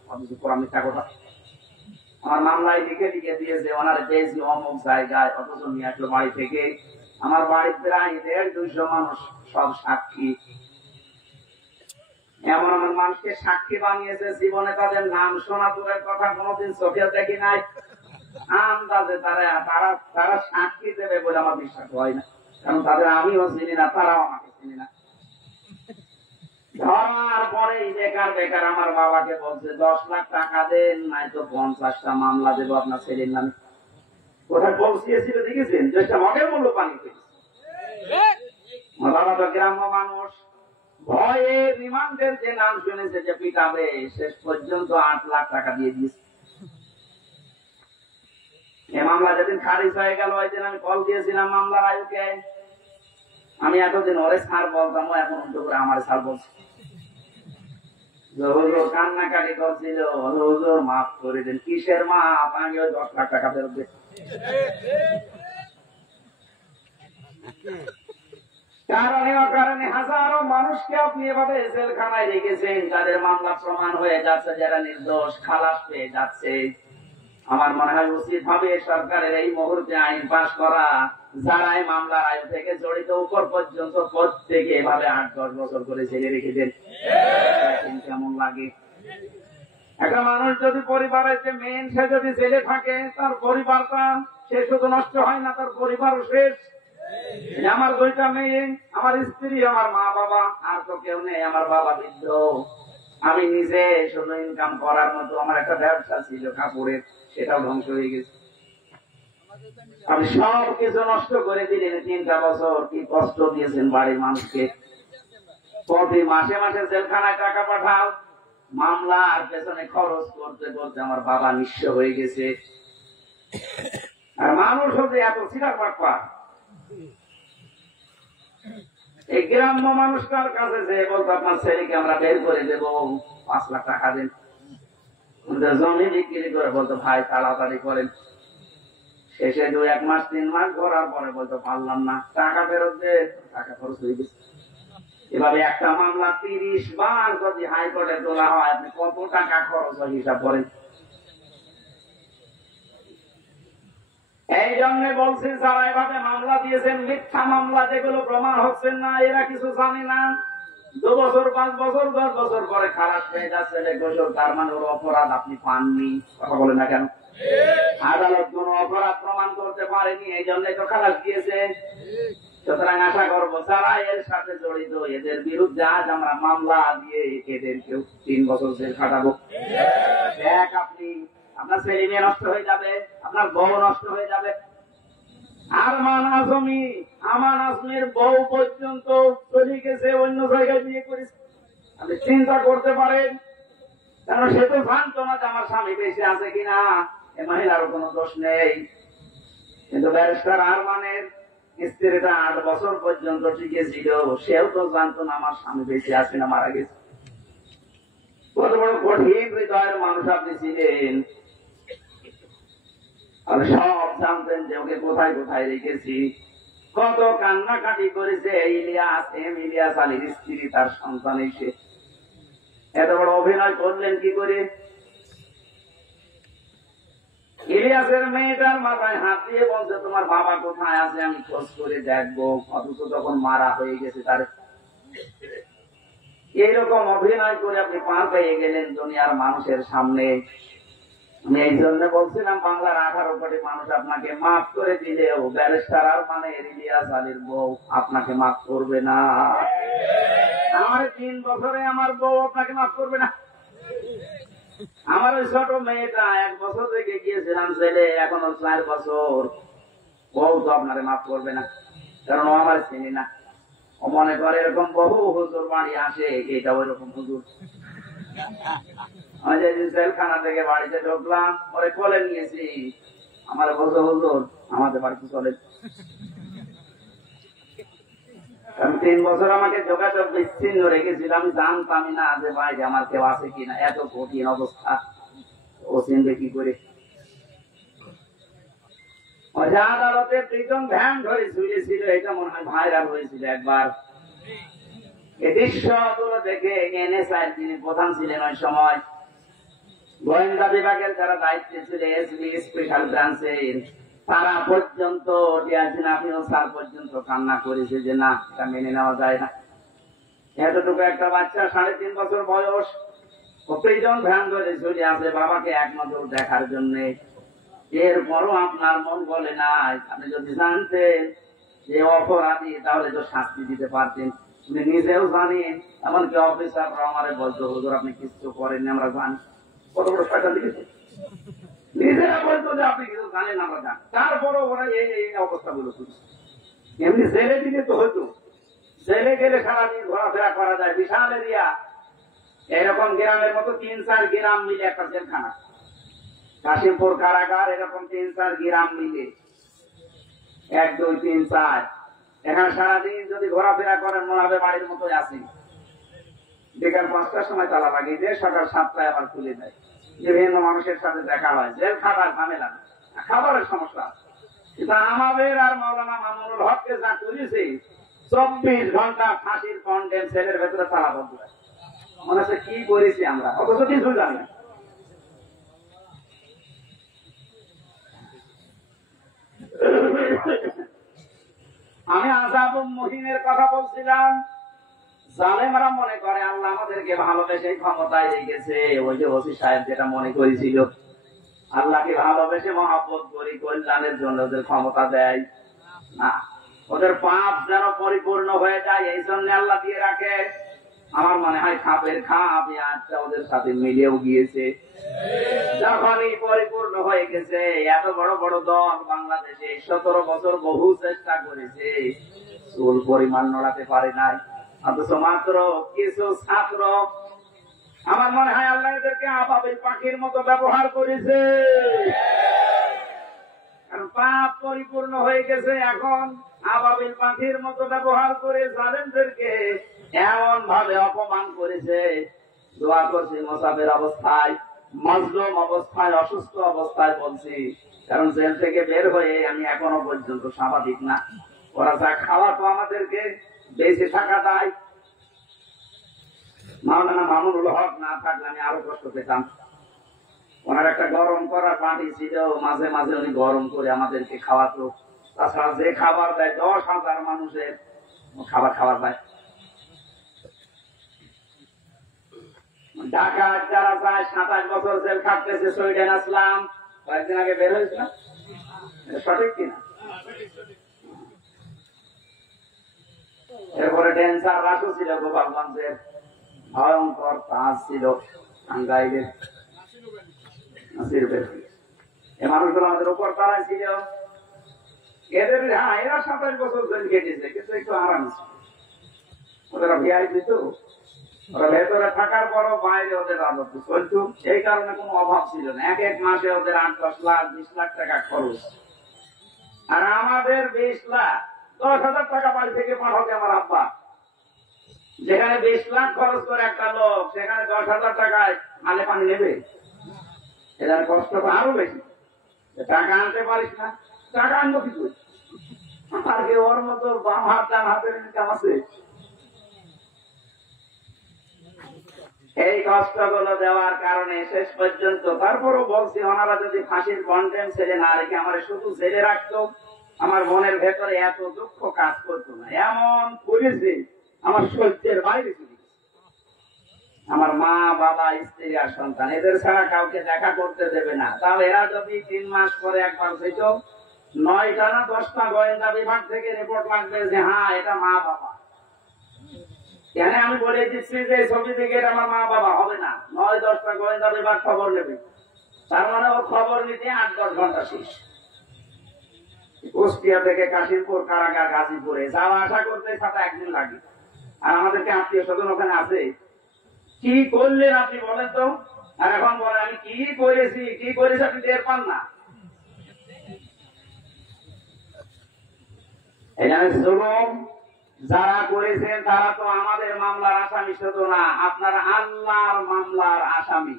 মিথ্যা কথা, আমার মামলায় লিখে দিয়েছে ওনারা পেয়েছি অমুক জায়গায়, অথচ নিয়ে আসলো বাড়ি থেকে। আমার বাড়ির প্রায় 150-200 মানুষ, সব সাক্ষী। এমন আমার মানুষকে সাক্ষী বানিয়েছে, জীবনে তাদের নাম শোনা দূরের কথা, কোনোদিন চোখে দেখি নাই। আন্দাজে তারা সাক্ষী দেবে বলে আমার বিশ্বাস হয় না, কারণ তাদের আমিও চিনি না, তারাও আমাকে চিনি না। ধরার পরে বেকার আমার বাবাকে বলছে 10 লাখ টাকা দেন, নাই তো 50টা মামলা দেবো আপনার ছেলের নামে। কোথায় পৌঁছিয়েছিল দেখেছেন? দেশটা মগের মূল্য পানি পেয়েছে। বাবা তো গ্রাম্য মানুষ, ভয়ে রিমান্ডের যে নাম শুনেছে যে পিটাবে, শেষ পর্যন্ত 8 লাখ টাকা দিয়ে দিয়েছে। এই মামলা যেদিন খারিজ হয়ে গেল, ওই দিন আমি কল দিয়েছিলাম মামলার আয়ুকে। আমি এতদিন ওরে স্যার বলতাম, এখন উল্টো করে আমার স্যার বলছে। হুজুর কান্নাকাটি করছিল, হুজুর মাফ করে দেন। কিসের মাফ? আমি ওই 10 লাখ টাকা ফেরত দিই। কারণে হাজারো মানুষকে আপনি এভাবে জেলখানায় রেখেছেন, যাদের মামলা প্রমাণ হয়ে যাচ্ছে, যারা নির্দোষ খালাস পেয়ে যাচ্ছে। আমার মনে হয় উচিত হবে সরকারের এই মুহূর্তে আইন পাস করা, যারা এই মামলার আইন থেকে জড়িত উপর পর্যন্ত প্রত্যেকে এভাবে 8-10 বছর করে জেলে রেখে দেন। কেমন লাগে? একটা মানুষ যদি পরিবারের যে মেন, সে যদি জেলে থাকে, তার পরিবারটা সে শুধু নষ্ট হয় না, তার পরিবারও শেষ। আমার 2টা মেয়ে, আমার স্ত্রী, আমার মা বাবা, আর তো কেউ নেই। আমার বাবা বৃদ্ধ, আমি নিজে শুধু ইনকাম করার মতো আমার একটা ব্যবসা ছিল কাপড়ের, সেটাও ধ্বংস হয়ে গেছে। আপনি সব কিছু নষ্ট করে দিলেন। 3টা বছর কি কষ্ট দিয়েছেন বাড়ির মানুষকে। প্রতি মাসে মাসে জেলখানায় টাকা পাঠাও, মামলার পেছনে খরচ করতে করতে আমার বাবা নিঃস্ব হয়ে গেছে। আর মানুষ হতে এত সিটার পাটপা। এই গ্রাম্য মানুষটার কাছে যে বলতো আপনার ছেলেকে আমরা বের করে দেবো, 5 লাখ টাকা দেন। জমি বিক্রি করে বলতো ভাই তাড়াতাড়ি করেন। শেষে 2-1 মাস 3 মাস ঘোরার পরে বলতো পারলাম না, টাকা ফেরত দে, টাকা খরচ হয়ে গেছে। এভাবে একটা মামলা 30 বার যদি হাইকোর্টে তোলা হয়, আপনি কত টাকা খরচ হয় হিসাব করেন। এই জন্য বলছি যারা এভাবে মামলা দিয়েছেন, মিথ্যা মামলা যেগুলো প্রমাণ হচ্ছেন না, এরা কিছু জানে না। 2 বছর 5 বছর 10 বছর পরে খালাস পেয়ে যাচ্ছে গোসর, তার মানে ওর অপরাধ আপনি পাননি। কথা বলেন না কেন? আদালত কোন অপরাধ প্রমাণ করতে পারেনি, এই জন্যই তো খালাস দিয়েছে। সুতরাং আশা করবো যারা এর সাথে জড়িত, এদের বিরুদ্ধে আজ আমরা মামলা দিয়ে এদেরকেও 3 বছর জেল খাটাবো। এক আপনি আপনার ছেলে মেয়ে নষ্ট হয়ে যাবে, আপনার বউ নষ্ট হয়ে যাবে। আরমান আজমি, আমান আজমের বউ পর্যন্ত চলে গেছে, অন্য জায়গায় বিয়ে করেছে। আপনি চিন্তা করতে পারেন, কারণ সে তো জানতো না যে আমার স্বামী বেঁচে আছে কিনা, এ মহিলারও কোনো দোষ নেই। কিন্তু ব্যারিস্টার আরমানের স্ত্রীটা 8 বছর পর্যন্ত টিকে ছিল, সেও তো জানতো না আমার স্বামী বেঁচে আছে না মারা গেছে। কত বড় কঠিন হৃদয়ের মানুষ আপনি ছিলেন। আর সব জানতেন যে ওকে কোথায় কোথায় রেখেছি। কত কান্নাকাটি করেছে ইলিয়াস, ইলিয়াস আলীর স্ত্রী, তার সন্তান এসে। এত বড় অভিনয় করলেন কি করে? ইলিয়াসের মেয়েটার মাথায় হাত দিয়ে বলছে তোমার বাবা কোথায় আছে আমি খোঁজ করে দেখবো, অথচ তখন মারা হয়ে গেছে তার। এইরকম অভিনয় করে আপনি পার পেয়ে গেলেন দুনিয়ার মানুষের সামনে। আমি এই জন্য বলছিলাম বাংলার 18 কোটি মানুষ আপনাকে মাফ করে দিলেও ব্যারিস্টার আরমান ইলিয়াস আলীর বউ আপনাকে মাফ করবে না। আমার 3 বছরে আমার বউ আপনাকে মাফ করবে না। আমার ওই ছোট মেয়েটা 1 বছর থেকে গিয়েছিলাম ছেলে, এখন ওর 4 বছর, বউ তো আপনারে মাফ করবে না, কারণ ও আমার চিনি না। ও মনে করে এরকম বহু হুজুর বাড়ি আসে, এটা ওই রকম হুজুর। আমি যেদিন জেলখানা থেকে বাড়িতে ঢুকলাম, ওরে কোলে নিয়েছি, আমার বলছে হুজুর আমাদের বাড়িতে চলে। কারণ 3 বছর আমাকে যোগাযোগ বিচ্ছিন্ন রেখেছিল, আমি জানতামই না যে বাইরে আমার কেউ আছে কিনা। এত কঠিন অবস্থা, ও চিনবে কি করে? আদালতে প্রিজন ভ্যান ধরে ঝুলেছিল, এটা মনে হয় ভাইরাল হয়েছিল একবার। এই দৃশ্যগুলো দেখে এনএসআই যিনি প্রধান ছিলেন ওই সময়, গোয়েন্দা বিভাগের যারা দায়িত্বে ছিল, এসবি স্পেশাল ব্রাঞ্চের, তারা পর্যন্ত ডিআইজি নাফিউল স্যার পর্যন্ত কান্না করেছে যে না, এটা মেনে নেওয়া যায় না। এতটুকু একটা বাচ্চা 3.5 বছর বয়স, ও প্রিজন ভ্যান ধরে ঝুলে আছে বাবাকে এক নজর দেখার জন্য। এরপরও আপনার মন বলে নাই, আপনি যদি জানতেন যে অপরাধী তাহলে তো শাস্তি দিতে পারতেন। আপনি নিজেও জানেন, এমনকি অফিসাররা আমারে বলতো হুজুর আপনি কিছু করেননি, আমরা জানি। কত বড় শয়তান দেখেছেন? নিজেরা বলতো যে আপনি কিছু জানেন, আমরা জানি। তারপরও ওরা এই অবস্থা গুলো শুধু এমনি জেলে দিলে তো হতো। জেলে গেলে সারাদিন ঘোরাফেরা করা যায়, বিশাল এরিয়া। এরকম গ্রামের মতো 3-4 গ্রাম মিলে একটা জেলখানা, কাশিমপুর কারাগার, এরকম 3-4 গ্রাম মিলে 1, 2, 3, 4। এখানে সারাদিন যদি ঘোরাফেরা করেন মনে হবে বাড়ির মতোই আছি। বিকাল 5টার সময় তালা লাগিয়ে দিয়ে সকাল 7টায় আবার খুলে দেয়। বিভিন্ন মানুষের সাথে দেখা হয়, জেল খাবার ঝামেলা, খাবারের সমস্যা। কিন্তু আমাদের আর মাওলানা মামুনুল হককে যা করেছে, 24 ঘন্টা ফাঁসির কন্ডেম সেলের ভেতরে তালা বন্ধ। মনে হচ্ছে কি করেছি আমরা, অথচ কিছু জানি না। আমি আযাবুল মুহিনের কথা বলছিলাম। জালেমরা মনে করে আল্লাহ আমাদেরকে ভালোবেসে ক্ষমতায় রেখেছে। ওই যে ওসি সাহেব যেটা মনে করেছিল, আল্লাহকে ভালোবেসে মহব্বত করি কল্যাণের জন্য ওদের ক্ষমতা দেয় না, ওদের পাপ যেন পরিপূর্ণ হয়ে যায় এই জন্য আল্লাহ দিয়ে রাখে। আমার মনে হয় খাপের খাপ আজটা ওদের সাথে মিলেও গিয়েছে। যখনই পরিপূর্ণ হয়ে গেছে, এত বড় বড় দল বাংলাদেশে 17 বছর বহু চেষ্টা করেছে, চুল পরিমাণ নড়াতে পারে নাই। অথচ মাত্র কিছু ছাত্র, আমার মনে হয় আল্লাহ এদেরকে আবাবিল পাখির মতো ব্যবহার করেছে। কারণ পাপ পরিপূর্ণ হয়ে গেছে, এখন আবাবিল পাখির মতো ব্যবহার করে জালেমদেরকে এমন ভাবে অপমান করেছে। দোয়া করছি মোসাফের অবস্থায়, মাজলুম অবস্থায়, অসুস্থ অবস্থায় বলছি, কারণ জেল থেকে বের হয়ে আমি এখনো পর্যন্ত স্বাভাবিক না। ওরা যা খাওয়া তো আমাদেরকে বেঁচে থাকা দেয়। মাওলানা মামুনুল হক না থাকলে আমি আরো কষ্ট পেতাম। ওনার একটা গরম করা পানি ছিল, মাঝে মাঝে উনি গরম করে আমাদেরকে খাওয়াতো। তাছাড়া যে খাবার দেয় 10,000 মানুষের খাবার দেয়। ঢাকা যারা যায় 27 বছর জেল খাটতেছে, শহীদুল ইসলাম কয়েকদিন আগে বের হয়েছে না, সঠিক কিনা? এরপরে ড্যান্সার রাসু ছিল গোপালগঞ্জের, ভয়ঙ্কর তাজ ছিল টাঙ্গাইলের। এই মানুষগুলো আমাদের উপর তারাই ছিল। এদের এরা 27 বছর জেল কেটেছে, কিন্তু একটু আরাম ছিল। ওরা ভিআইপি তো, ওরা ভেতরে থাকার পরও বাইরে ওদের রাজত্ব চলতো। এই কারণে কোনো অভাব ছিল না। এক মাসে ওদের 8-10 লাখ 20 লাখ টাকা খরচ, আর আমাদের 20 লাখ 10,000 টাকা বাড়ি থেকে পাঠাবে আমার আব্বা। যেখানে 20 লাখ খরচ করে একটা লোক, সেখানে 10,000 টাকায় মালে পানি নেবে। এখানে কষ্ট আরো বেশি। টাকা আনতে পারিস না, টাকা আনবো কি করে? আর কি ওর মতো বাম হাত ডান হাতের ইনকাম আছে? এই কষ্টগুলো দেওয়ার কারণে শেষ পর্যন্ত, তারপরও বলছি, ওনারা যদি ফাঁসির কন্টেম ছেড়ে না রেখে আমার শুধু ছেড়ে রাখতো, আমার মনের ভেতরে এত দুঃখ কাজ করতো না। এমন করেছে আমার সহ্যের বাইরে চলে গেছে। আমার মা, বাবা, স্ত্রী আর সন্তান, এদের ছাড়া কাউকে দেখা করতে দেবে না। তাও এরা যদি 3 মাস পরে একবার যেত, 9টা না 10টা গোয়েন্দা বিভাগ থেকে রিপোর্ট লাগবে যে হ্যাঁ এটা মা বাবা। কেন আমি বলে দিচ্ছি যে ছবি থেকে এটা আমার মা বাবা হবে না, 9-10টা গোয়েন্দা বিভাগ খবর নেবে। তার মানে ও খবর নিতে 8-10 ঘন্টা শেষ। কুষ্টিয়া থেকে কাশিমপুর কারাগার গাজীপুরে যাওয়া আসা করতে 7 দিন লাগে। আর আমাদেরকে আত্মীয় স্বজন ওখানে আছে। কি করলেন আপনি বলেন তো? আর এখন বলেন আমি কি করেছি, কি করেছি আপনি টের পান না। এখানে জুলুম যারা করেছেন তারা তো আমাদের মামলার আসামি শুধু না, আপনারা আল্লাহর মামলার আসামি।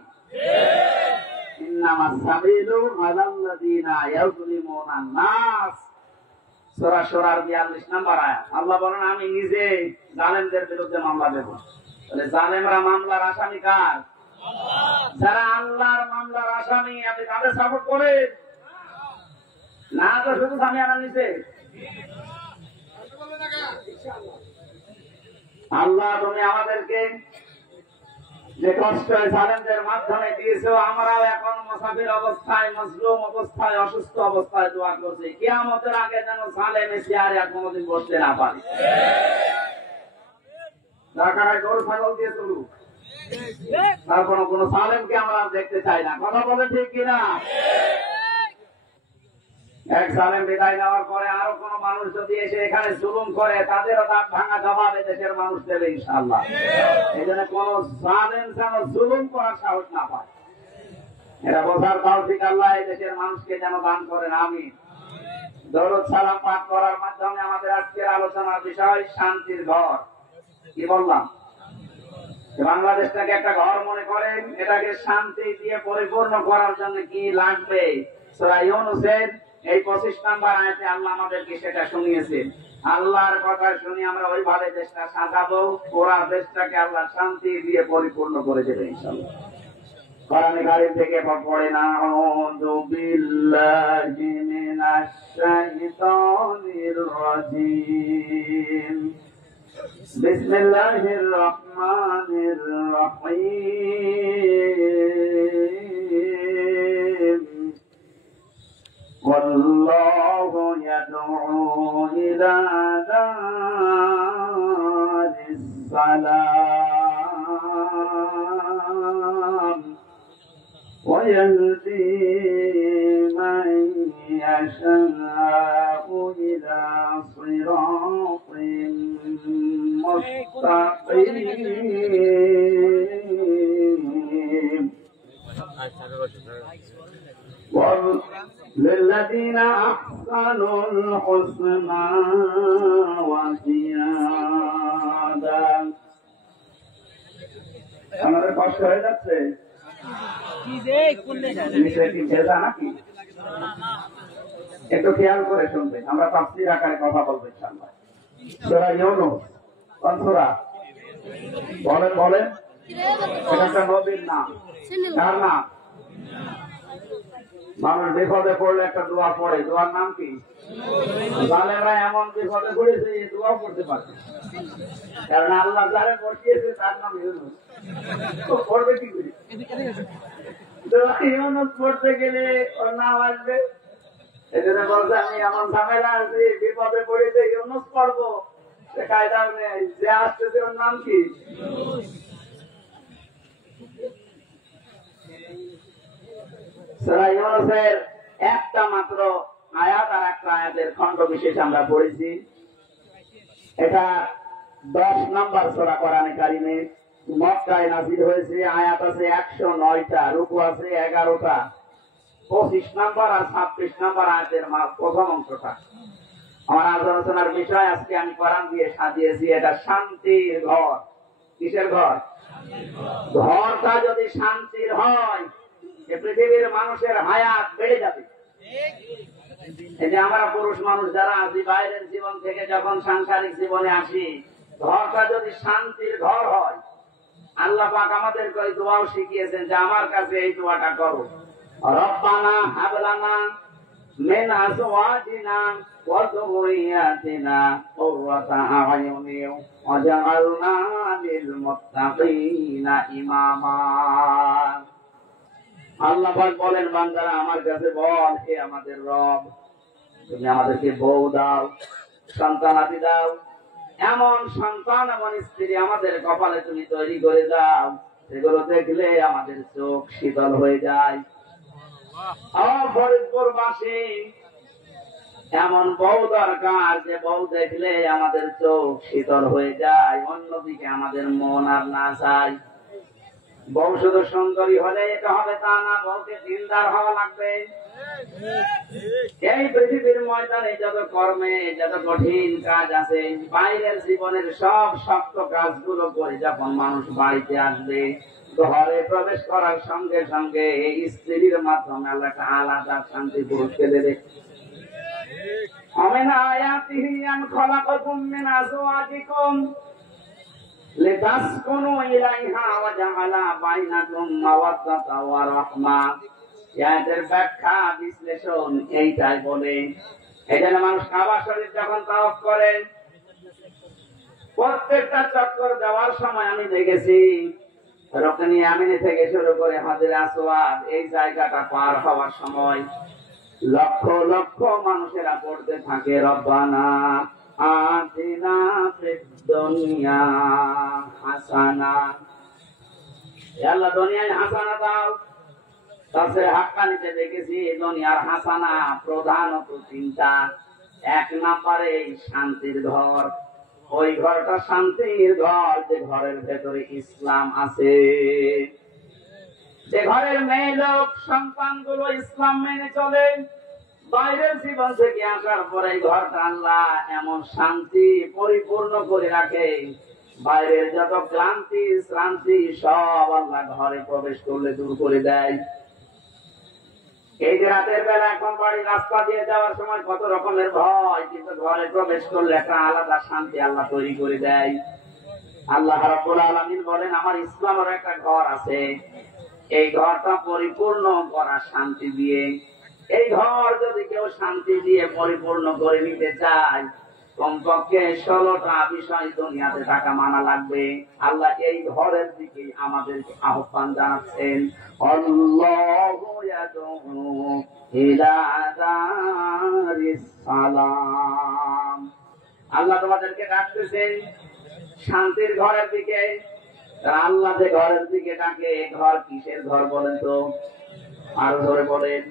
ইন্নামাস সাবিলু আলাল্লাযিনা ইয়াযলিমুনা নাস, সূরা শুরার 42 নম্বর আয়াত। আল্লাহ বলেন আমি নিজে জালেমদের বিরুদ্ধে মামলা দেব। তাহলে জালেমরা মামলার আসামি কার? যারা আল্লাহর মামলার আসামি, আপনি তাদের সাপোর্ট করেন না? তো শুধু স্বামী আনার নিচে আল্লাহ তুমি আমাদেরকে যে কষ্ট জালেমদের মাধ্যমে দিয়েছো, আমরাও এখন মুসাফির অবস্থায়, মজলুম অবস্থায়, অসুস্থ অবস্থায় দোয়া করছি, কিয়ামতের আগে যেন জালেম এসে আর কোনোদিন বসতে না পারে। ঢাকায় গরু ছাগল দিয়ে চলুক, তারপর কোন জালেমকে আমরা দেখতে চাই না। কথা বলে ঠিক কিনা? এক জালেম বিদায় নেওয়ার পরে আরো কোন মানুষ যদি এসে এখানে জুলুম করে, তাদেরও দাঁত ভাঙা জবাব দেশের মানুষ দেবে ইনশাআল্লাহ। এই জন্য কোন জালেম যেন জুলুম করার সাহস না পায়, এটা বোঝার তৌফিক আল্লাহ এই দেশের মানুষকে যেন দান করেন। আমিন। দরুদ সালাম পাঠ করার মাধ্যমে আমাদের আজকের আলোচনার বিষয় শান্তির ঘর। কি বললাম? বাংলাদেশটাকে একটা ঘর মনে করেন, এটাকে শান্তি দিয়ে পরিপূর্ণ করার জন্য কি লাগবে? সূরা ইউনূসের এই 25 নম্বর আয়াতে আল্লাহ আমাদেরকে সেটা শুনিয়েছেন। আল্লাহর কথা শুনি আমরা ওইভাবে দেশটা সাজাবো, পুরা দেশটাকে আল্লাহ শান্তি দিয়ে পরিপূর্ণ করে দেবে ইনশাআল্লাহ। কোরআনে কারীম থেকে পড়েন, আউযু বিল্লাহি মিনাশ শাইতানির রাজীম, বিসমিল্লাহির রহমানির রহিম, ওয়াল্লাহু ইয়াদউ ইলা দারিস সালাম ويهدي من يشاء إلى صراط مستقيم للذين أحسنوا الحسنى وزيادة আমাদের কষ্ট হয়ে যাচ্ছে একটু খেয়াল করে শুনবেন, আমরা তাফসীর আকারে কথা বলবো ইনশাআল্লাহ। সূরা ইউনূস কোন সূরা? বলেন বলেন। এটা একটা নবীর নাম। কার নাম? মানুষ বিপদে পড়লে একটা দোয়া পড়ে, দোয়ার নাম কি? জালেমরা এমন বিপদে পড়েছে এই দোয়া পড়তে পারে, কারণ আল্লাহ যারে পড়িয়েছে তার নাম ইউনূস। তো পড়বে কি করে? ইউনূস পড়তে গেলে ওর নাম আসবে। এজন্য বলছে আমি এমন ঝামেলা আছি, বিপদে পড়েছে, ইউনূস পড়বো, কায়দাও নেই। যে আসতেছে ওর নাম কি? সূরা ইউনূসের একটা মাত্র আয়াত আর একটা আয়াতের খণ্ড বিশেষ আমরা পড়েছি। এটা 10 নম্বর সূরা কোরআনে কারিমে, মক্কায় নাযিল হয়েছে। আয়াত আছে 109টা, রুকু আছে 11টা। 25 নম্বর আর 26 নম্বর আয়াতের প্রথম অংশটা আমার আলোচনার বিষয়। আজকে আমি কোরআন দিয়ে সাজিয়েছি, এটা শান্তির ঘর। কিসের ঘর? ঘরটা যদি শান্তির হয়, পৃথিবীর মানুষের হায়াত বেড়ে যাবে। এই যে আমরা পুরুষ মানুষ যারা আছি, বাইরের জীবন থেকে যখন সাংসারিক জীবনে আসি, ঘরটা যদি শান্তির ঘর হয়, আল্লাহ পাক আমাদেরকে এই দোয়াও শিখিয়েছেন যে আমার কাছে এই দোয়াটা করো, রব্বানা হাব লানা মিন আজওয়াজিনা ওয়া যুররিয়াতিনা কুররাতা আ'য়ুনিন ওয়াজআলনা লিল মুত্তাকিনা ইমামা। আল্লাহ পাক বলেন, বান্দারা আমার কাছে বল, হে আমাদের রব, তুমি আমাদেরকে বউ দাও, সন্তানাদি দাও, এমন সন্তান এমন স্ত্রী আমাদের কপালে তুমি তৈরি করে দাও, সেগুলো দেখলে আমাদের চোখ শীতল হয়ে যায়। ফরিদপুরবাসী এমন বউ দরকার যে বউ দেখলে আমাদের চোখ শীতল হয়ে যায়, অন্যদিকে আমাদের মন আর না চায়। বউ শুধু সুন্দরী হলে এটা হবে তা না, বউকে দিলদার হওয়া লাগবে। এই পৃথিবীর ময়দানে যত কর্মে যত কঠিন কাজ আছে, বাইরের জীবনের সব শক্ত কাজগুলো করে যখন মানুষ বাড়িতে আসবে, ঘরে প্রবেশ করার সঙ্গে সঙ্গে এই স্ত্রীর মাধ্যমে আল্লাহ একটা আলাদা শান্তি পুরুষকে দেবে। আমিন আয়াতিহি আন খালাকাকুম মিন আজওয়াজিকুম লিতাসকুনু ইলাইহা ওয়া জাআলা বাইনাকুম মাওয়াদ্দাতা ওয়া রাহমা। এর ব্যাখ্যা বিশ্লেষণ এইটাই বলে। এজন্য মানুষ কাবা শরীফ যখন তাওয়াফ করে, প্রত্যেকটা চক্কর দেওয়ার সময় আমি দেখেছি রুকনে ইয়ামিনী থেকে শুরু করে হাজরে আসওয়াদ, এই জায়গাটা পার হওয়ার সময় লক্ষ লক্ষ মানুষেরা পড়তে থাকে রব্বানা আতিনা ফিদ দুনিয়া হাসানা। আল্লাহ দুনিয়ায় হাসানা দাও। তাফসীরে হাক্কানীতে দেখেছি দুনিয়ার হাসানা প্রধানত 3টা। 1 নম্বরে শান্তির ঘর। ওই ঘরটা শান্তির ঘর যে ঘরের ভেতরে ইসলাম আছে, যে ঘরের মেয়ে লোক সন্তানগুলো ইসলাম মেনে চলে। বাইরের জীবন থেকে আসার পরে ঘরটা আল্লাহ এমন শান্তি পরিপূর্ণ করে রাখে, বাইরের যত ক্লান্তি শ্রান্তি সব আল্লাহ ঘরে প্রবেশ করলে দূর করে দেয়। এই যে রাতের বেলা এখন বাড়ি রাস্তা দিয়ে যাওয়ার সময় কত রকমের ভয়, কিন্তু ঘরে প্রবেশ করলে একটা আলাদা শান্তি আল্লাহ তৈরি করে দেয়। আল্লাহ রাব্বুল আলামিন বলেন, আমার ইসলামের একটা ঘর আছে, এই ঘরটা পরিপূর্ণ করা শান্তি দিয়ে। এই ঘর যদি কেউ শান্তি দিয়ে পরিপূর্ণ করে নিতে চায়, কমপক্ষে 16টা বিষয় দুনিয়াতে টাকা মানা লাগবে। আল্লাহ এই ঘরের দিকে আমাদেরকে আহ্বান জানাচ্ছেন, আল্লাহু ইয়াদউ ইলা দারিস সালাম। আল্লাহ তোমাদেরকে ডাকতেছেন শান্তির ঘরের দিকে। আল্লাহ যে ঘরের দিকে ডাকে, ঘর কিসের ঘর বলেন তো? আরো ধরে বলেন।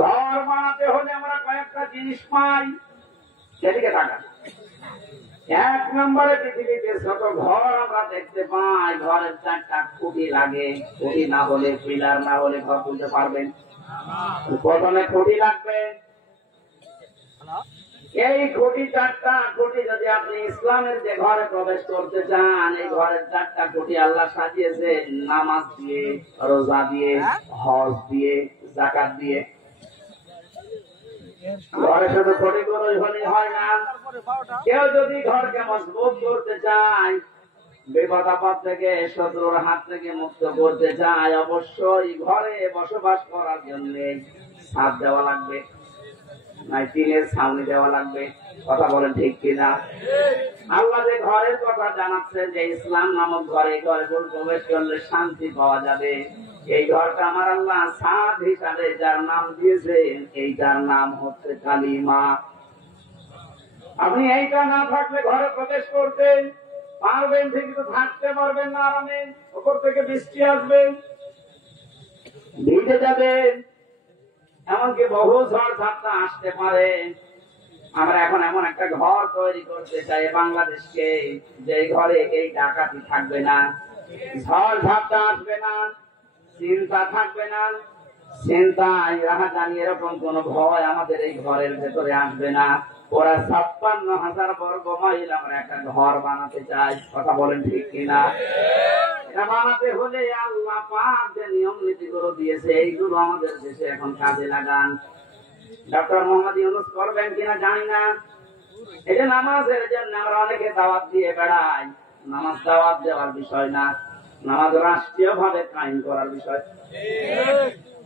ঘর বানাতে হলে আমরা কয়েকটা জিনিস পাই, সেদিকে তাকান। এক নম্বরে পৃথিবীতে ছোট ঘর আমরা দেখতে পাই, ঘরের 4টা খুঁটি লাগে। খুঁটি না হলে, পিলার না হলে ঘর তুলতে পারবেন? প্রথমে খুঁটি লাগবে। এই খুঁটি 4টা খুঁটি যদি আপনি ইসলামের যে ঘরে প্রবেশ করতে চান, এই ঘরের 4টা খুঁটি আল্লাহ সাজিয়েছে নামাজ দিয়ে, রোজা দিয়ে, হজ দিয়ে, যাকাত দিয়ে। ঘরে শুধু খুঁটিগুলোই হলে হয় না। কেউ যদি ঘরকে মজবুত করতে চায়, বিপদ আপদ থেকে, শত্রুর হাত থেকে মুক্ত করতে চায়, অবশ্যই ঘরে বসবাস করার জন্য ছাদ দেওয়া লাগবে, নাই টিনের ছাউনি দেওয়া লাগবে। কথা বলেন ঠিক কিনা? আল্লাহ যে ঘরের কথা জানাচ্ছে যে ইসলাম নামক ঘরে, ঘরে প্রবেশ করলে শান্তি পাওয়া যাবে। এই ঘরটা আমার আল্লাহ ছাদ হিসাবে যার নাম দিয়েছেন, এইটার নাম হচ্ছে কালিমা। আপনি এইটা না থাকলে ঘরে প্রবেশ করতে পারবেন ঠিক, তো থাকতে পারবেন না আরামে। উপর থেকে বৃষ্টি আসবে, ভিজে যাবেন, এমনকি বহু ঝড় ঝাপটা আসতে পারে। আমরা এখন এমন একটা ঘর তৈরি করতে চাই বাংলাদেশকে, যে ঘরে এই ডাকাতি থাকবে না, ঝড় ঝাপটা আসবে না, চিন্তা থাকবে না, চিন্তায় রাহাজানি এরকম কোন ভয় আমাদের এই ঘরের ভেতরে আসবে না। ওরা 56,000 বর্গ মাইল আমরা একটা ঘর বানাতে চাই। কথা বলেন ঠিক কিনা? এটা বানাতে হলে আল্লাহ পাক যে নিয়ম নীতিগুলো দিয়েছে, এইগুলো আমাদের দেশে এখন কাজে লাগান। ডক্টর মোহাম্মদ ইউনূস করবেন কিনা জানি না। এই যে নামাজের জন্য আমরা অনেকে দাওয়াত দিয়ে বেড়াই, নামাজ দাওয়াত দেওয়ার বিষয় না, নামাজ রাষ্ট্রীয় ভাবে কায়েম করার বিষয়।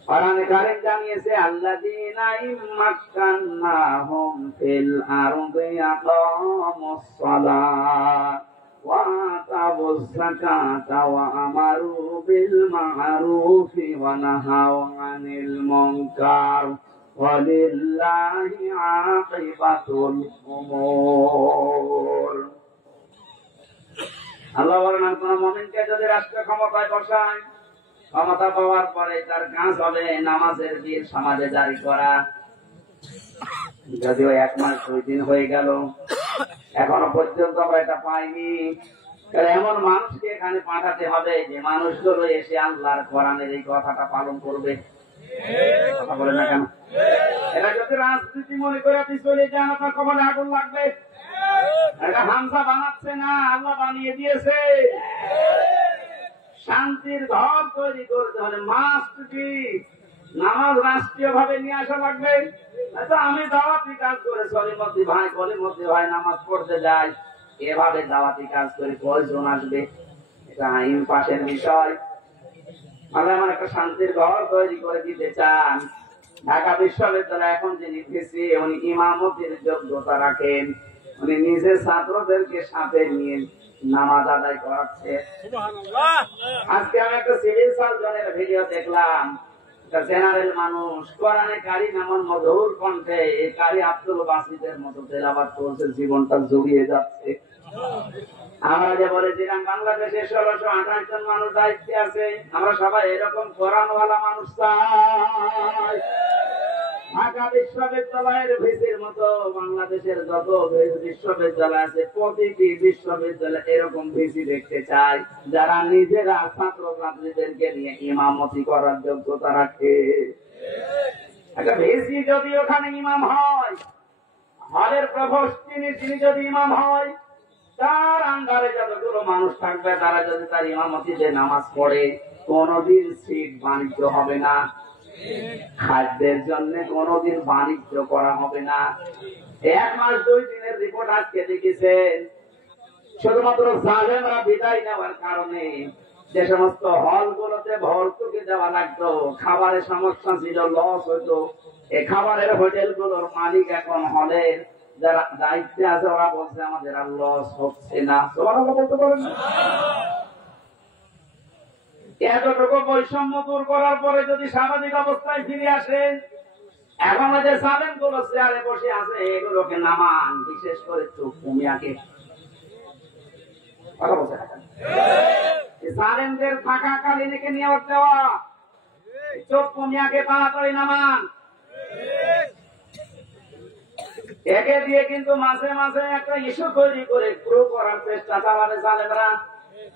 কোরআনে কারীম জানিয়েছে, আল্লাযীনা ইম্মাক্কান্নাহুম ফিল আরদি আকামুস সালাহ ওয়া আতাবুজ যাকাতা ওয়া আমারু বিল মা'রুফি ওয়া নাহাউ আনিল মুনকার ওয়ালিল্লাহি আকিবাতুল উমুর। আল্লাহ বলেন, কোন মুমিনকে যদি রাষ্ট্র ক্ষমতায় বসায়, ক্ষমতা পাওয়ার পরে তার কাজ হবে নামাজের দিন সমাজে জারি করা। যদিও 1 মাস 2 দিন হয়ে গেল, এখনো পর্যন্ত আমরা এটা পাইনি। এমন মানুষকে এখানে পাঠাতে হবে যে মানুষগুলো এসে আল্লাহর কোরআনের এই কথাটা পালন করবে। কথা বলে না কেন? এটা যদি রাজনীতি মনে করে আপনি চলে যান, আপনার কপালে আগুন লাগবে। এটা হামজা বানাচ্ছে না, আল্লাহ বানিয়ে দিয়েছে। শান্তির ঘর তৈরি করতে হলে মাস্ট বি নামাজ রাষ্ট্রীয় ভাবে নিয়ে আসা লাগবে। আমি দাওয়াতি কাজ করে সলিমতি ভাই, কলিমতি ভাই নামাজ পড়তে যাই, এভাবে দাওয়াতি কাজ করে কয়জন আসবে? এটা আইন পাশের বিষয়। আমরা এমন একটা শান্তির ঘর তৈরি করে দিতে চান। ঢাকা বিশ্ববিদ্যালয় এখন যিনি ভিসি, উনি ইমামতির যোগ্যতা রাখেন। উনি নিজে ছাত্রদেরকে সাথে নিয়ে নামাজ আদায় করাচ্ছে। আজকে আমি একটা সিভিল সার্জনের ভিডিও দেখলাম, জেনারেল মানুষ কোরআনে কারীম এমন মধুর কণ্ঠে এই কারি আব্দুল বাসিতের মতো তেলাওয়াত করছে, জীবনটা জড়িয়ে যাচ্ছে। আমরা যে বলেছিলাম বাংলাদেশে 1628 জন মানুষ দায়িত্বে আছে, আমরা সবাই এরকম কোরআনওয়ালা মানুষ চাই। ঢাকা বিশ্ববিদ্যালয়ের ভিসির মতো বাংলাদেশের যত বিশ্ববিদ্যালয় আছে, প্রতিটি বিশ্ববিদ্যালয় এরকম ভিসি দেখতে চাই, যারা নিজেরা ছাত্র ছাত্রীদেরকে নিয়ে ইমামতি করার যোগ্যতা রাখে। একটা ভিসি যদি ওখানে ইমাম হয়, হলের প্রভোস্ট তিনি যদি ইমাম হয়, তার আন্ডারে যতগুলো মানুষ থাকবে তারা যদি তার ইমামতিতে নামাজ পড়ে, কোনদিন সিট বাণিজ্য হবে না। খাদ্যের জন্য কোনদিন বাণিজ্য করা হবে না। 1 মাস 2 দিনের রিপোর্ট আজকে দেখেছেন, শুধুমাত্র জালেমরা বিদায় নেওয়ার কারণে যে সমস্ত হলগুলোতে ভর্তুকি দেওয়া লাগতো, খাবারের সমস্যা ছিল, লস হইতো, এই খাবারের হোটেলগুলোর মালিক এখন হলের যারা দায়িত্বে আছে, ওরা বলছে আমাদের আর লস হচ্ছে না। সুবহানাল্লাহ বলতে পারেন না? এতটুকু বৈষম্য দূর করার পরে যদি স্বাভাবিক অবস্থায় ফিরে আসে, এখন যে সালেন গুলো চেয়ারে বসে আছে, এগুলোকে নামান, বিশেষ করে চুমিয়াকে। কথা বলছে সালেনদের থাকাকালীন একে নিয়োগ দেওয়া, চোখ মিয়াকে তাড়াতাড়ি নামান। একে দিয়ে কিন্তু মাঝে মাঝে একটা ইস্যু তৈরি করে প্রুভ করার চেষ্টা চালাবে জালেমরা।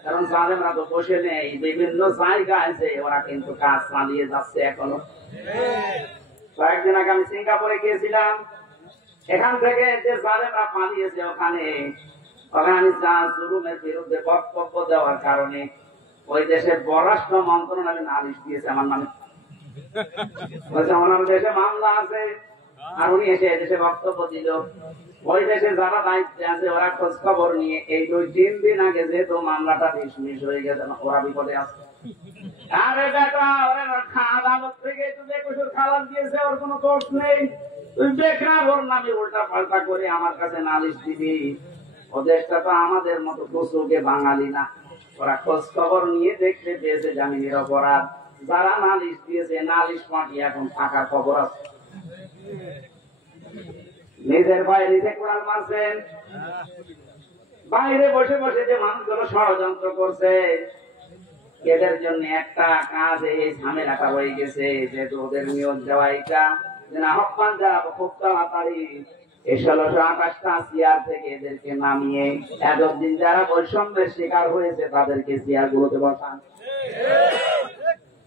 কারণ জালেমরা তো বসে নেই, বিভিন্ন জায়গায় আছে, ওরা কিন্তু কাজ চালিয়ে যাচ্ছে এখনো। কয়েকদিন আগে আমি সিঙ্গাপুরে গিয়েছিলাম, এখান থেকে যে জালেমরা পালিয়েছে ওখানে আমি জুলুমের বিরুদ্ধে বক্তব্য দেওয়ার কারণে ওই দেশের পররাষ্ট্র মন্ত্রণালয় নালিশ দিয়েছে আমার নামে। ওনার দেশে মামলা আছে, আর উনি এসে এদেশে বক্তব্য দিল। ওই দেশে যারা দায়িত্বে আছে ওরা খোঁজ খবর নিয়ে এই 2-3 দিন আগে যেহেতু মামলাটা ডিসমিস হয়ে গেছে, ওরা বিপদে আছে। আরে বেটা, ওরা আদালত থেকে তুই কুসুর খালাস দিয়েছে, ওর কোনো দোষ নেই, তুই বেকার ওর নামে উল্টা পাল্টা করে আমার কাছে নালিশ দিবি। ও দেশটা তো আমাদের মতো কুসুকে বাঙালি না। ওরা খোঁজ খবর নিয়ে দেখতে পেয়েছে জানি নিরপরাধ। যারা নালিশ দিয়েছে নালিশ পাঠিয়ে এখন থাকার খবর আছে। নিজের ভাই নিজে কোরআন মারছেন, বাইরে বসে বসে যে মানুষগুলো ষড়যন্ত্র করছে, এদের জন্য একটা কাজ এই ঝামেলাটা হয়ে গেছে, যেহেতু ওদের নিয়োগ দেওয়া এটা আহ্বান জানাবো খুব তাড়াতাড়ি এই 1628টা চেয়ার থেকে এদেরকে নামিয়ে এতদিন যারা বৈষম্যের শিকার হয়েছে তাদেরকে চেয়ার গুলোতে বসান।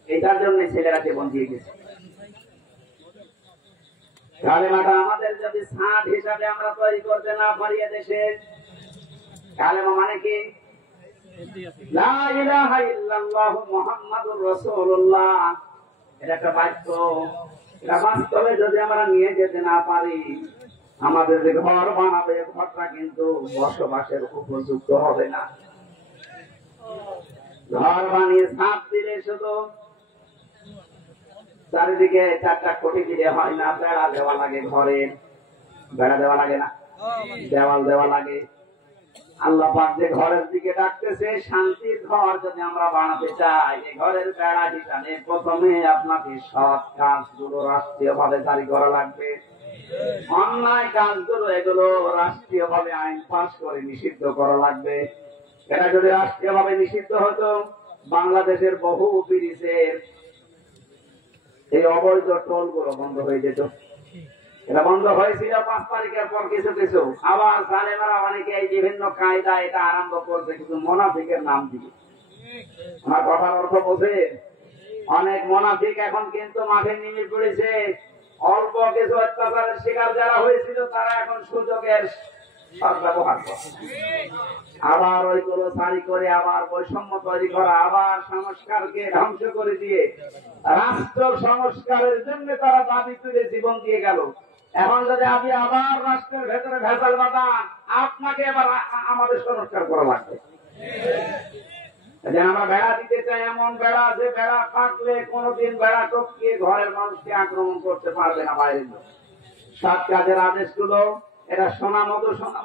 এটার জন্য ছেলেরা জীবন দিয়ে গেছে। কালেমাটা আমাদের যদি ছাদ হিসাবে আমরা তৈরি করতে না পারি দেশে, কালেমা মানে কি? লা ইলাহা ইল্লাল্লাহু মুহাম্মাদুর রাসূলুল্লাহ। এটা একটা বাক্য, এটা বাস্তবে যদি আমরা নিয়ে যেতে না পারি, আমাদের যে ঘর বানাবে ঘরটা কিন্তু বসবাসের উপযুক্ত হবে না। ঘর বানিয়ে ছাদ দিলে শুধু চারিদিকে 4টা কোটি দিলে হয় না, বেড়া দেওয়া লাগে, ঘরের বেড়া দেওয়া লাগে না, দেওয়াল দেওয়া লাগে। আল্লাহ পাক যে ঘরের দিকে ডাকতেছে, শান্তির ঘর যদি আমরা বানাতে চাই, এই ঘরের বেড়া হিসাবে প্রথমে আপনাকে সৎ কাজগুলো রাষ্ট্রীয় ভাবে জারি করা লাগবে। অন্যায় কাজগুলো এগুলো রাষ্ট্রীয় ভাবে আইন পাস করে নিষিদ্ধ করা লাগবে। এটা যদি রাষ্ট্রীয় ভাবে নিষিদ্ধ হতো, বাংলাদেশের বহু ব্রিজের এই অবৈধ টোল গুলো বন্ধ হয়ে যেত। এটা বন্ধ হয়েছিল 5 তারিখের পর কিছু কিছু, আবার জালেমারা অনেকে এই বিভিন্ন কায়দা এটা আরম্ভ করছে, কিন্তু মুনাফিকের নাম দিয়ে। আমার কথার অর্থ বোঝে? অনেক মুনাফিক এখন কিন্তু মাঠে নেমে পড়েছে। অল্প কিছু অত্যাচারের শিকার যারা হয়েছিল তারা এখন সুযোগের সদ্ব্যবহার করছে, আবার ওইগুলো জারি করে আবার বৈষম্য তৈরি করা, আবার সংস্কারকে ধ্বংস করে দিয়ে রাষ্ট্র সংস্কারের জন্য তারা দাবি তুলে জীবন দিয়ে গেল। এখন যদি আপনি আবার রাষ্ট্রের ভেতরে ভেজাল বাঁধান, আপনাকে এবার আমাদের সংস্কার করা লাগবে। আমরা বেড়া দিতে চাই, এমন বেড়া যে বেড়া থাকলে কোনদিন বেড়া টপকিয়ে ঘরের মানুষকে আক্রমণ করতে পারবে না বাইরের লোক। 7 কাজের আদেশগুলো এটা সোনা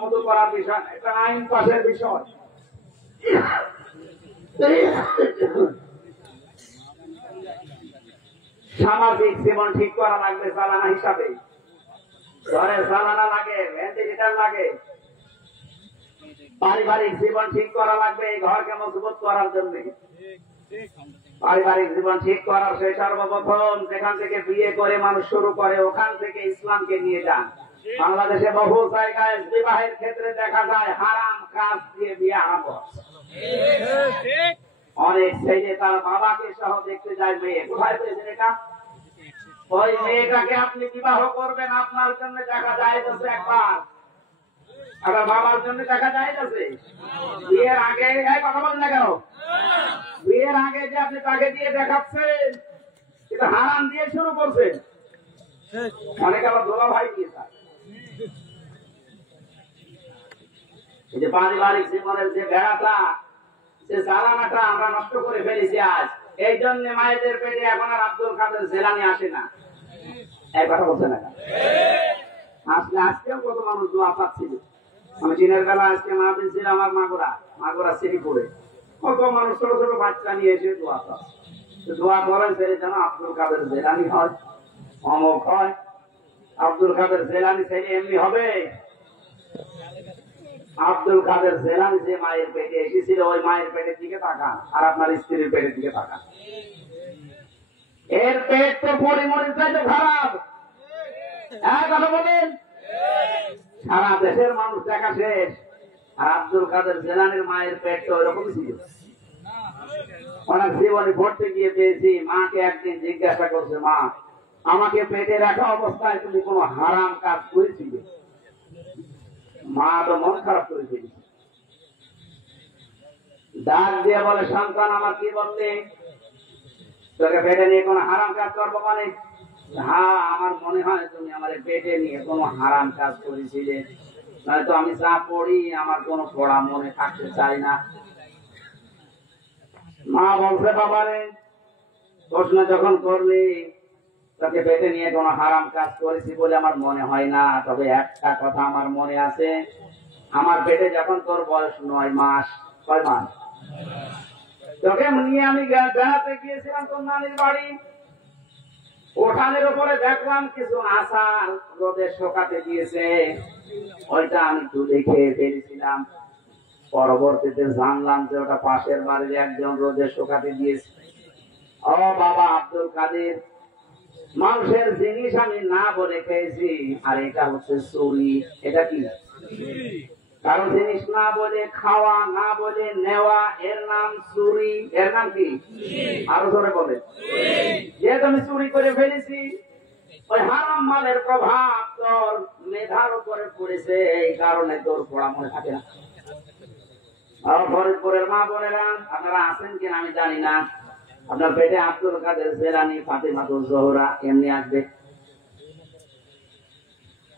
মতো করার বিষয়, এটা আইন পাশের বিষয়। সামাজিক জীবন ঠিক করা লাগবে চালানা হিসাবে। ঘরে চালানা লাগে, ভেন্টিলেটর লাগে। পারিবারিক জীবন ঠিক করা লাগবে এই ঘরকে মজবুত করার জন্য। পারিবারিক জীবন ঠিক করার সেই সর্বপ্রথম যেখান থেকে বিয়ে করে মানুষ শুরু করে, ওখান থেকে ইসলামকে নিয়ে যান। বাংলাদেশে বহু জায়গায় বিবাহের ক্ষেত্রে দেখা যায় হারাম কাজ দিয়ে বিয়ে আরম্ভ। অনেক ছেলে তার বাবাকে সহ দেখতে যায় মেয়ে। কোথায় পেয়েছেন এটা? ওই মেয়েটাকে আপনি বিবাহ করবেন, আপনার জন্য দেখা যায় একবার, আবার বাবার জন্য দেখা যায় আছে। বিয়ের আগে কথা বলেন না কেন? বিয়ের আগে যে আপনি তাকে দিয়ে দেখাচ্ছেন, এটা হারাম দিয়ে শুরু করছেন। অনেকে আবার দোলা ভাই দিয়ে থাকে। এই যে পারিবারিক জীবনের যে বেড়াটা, যে জ্বালানাটা আমরা নষ্ট করে ফেলেছি আজ, এই জন্য মায়েদের পেটে এখন আর আব্দুল কাদের জেলানি আসে না। এই কথা বলছে না? আসলে আজকেও কত মানুষ দোয়া পাচ্ছিল। আমি দিনের বেলা আজকে মাহফিল ছিল আমার মাগুরা শ্রীপুরে, কত মানুষ ছোট ছোট বাচ্চা নিয়ে এসে দোয়া পাচ্ছে। দোয়া করেন ছেলে যেন আব্দুল কাদের জেলানি হয়, অমক হয়। আব্দুল কাদের জেলানি ছেলে এমনি হবে? আব্দুল কাদের জেলানি যে মায়ের পেটে এসেছিল, ওই মায়ের পেটের দিকে তাকান আর আপনার স্ত্রীর পেটের দিকে তাকান। এর পেট তো পরিমরির চাইতে খারাপ। কথা বলেন, সারা দেশের মানুষ দেখা শেষ। আর আব্দুল কাদের জেলানির মায়ের পেট তো ওইরকম ছিল। অনেক জীবনে পড়তে গিয়ে পেয়েছি, মাকে একদিন জিজ্ঞাসা করছে, মা আমাকে পেটে রাখা অবস্থায় তুমি কোন হারাম কাজ করেছিলে? মা তো মন খারাপ করে ফেলেছে, ডাক দিয়ে বলে, সন্তান আমার কি বলতে, তোকে পেটে নিয়ে কোন হারাম কাজ করবো? মানে হ্যাঁ, আমার মনে হয় তুমি আমার পেটে নিয়ে কোন হারাম কাজ করেছিলে, নয়তো আমি যা পড়ি আমার কোন পড়া মনে থাকতে চাই না। মা বলছে, বাবারে প্রশ্ন যখন করলি তোকে পেটে নিয়ে কোন হারাম কাজ করেছি বলে আমার মনে হয় না, তবে একটা কথা আমার মনে আছে, আমার পেটে যখন তোর বয়স 9 মাস, 6 মাস, তোকে নিয়ে আমি বেড়াতে গিয়েছিলাম তোর নানির বাড়ি, উঠানের উপরে দেখলাম কিছু আচার রোদে শুকাতে দিয়েছে, ওইটা আমি একটু দেখে ফেলেছিলাম। পরবর্তীতে জানলাম যে ওটা পাশের বাড়ির একজন রোদে শুকাতে দিয়েছে। ও বাবা আব্দুল কাদের, মানুষের জিনিস আমি না বলে খেয়েছি, আর এটা হচ্ছে চুরি। এটা কি? কারণ জিনিস না বলে খাওয়া, না বলে নেওয়া, এর নাম চুরি। এর নাম কি? আরো ধরে বলে, যেহেতু আমি চুরি করে ফেলেছি, ওই হারাম মালের প্রভাব তোর মেধার উপরে পড়েছে, এই কারণে তোর পড়া মনে থাকে না। ফরিদপুরের মা বোনেরা, আপনারা আছেন কিনা আমি জানি না, আপনার পেটে আব্দুল কাদের জেলানি, ফাতেমাতুল জোহরা এমনি আসবে।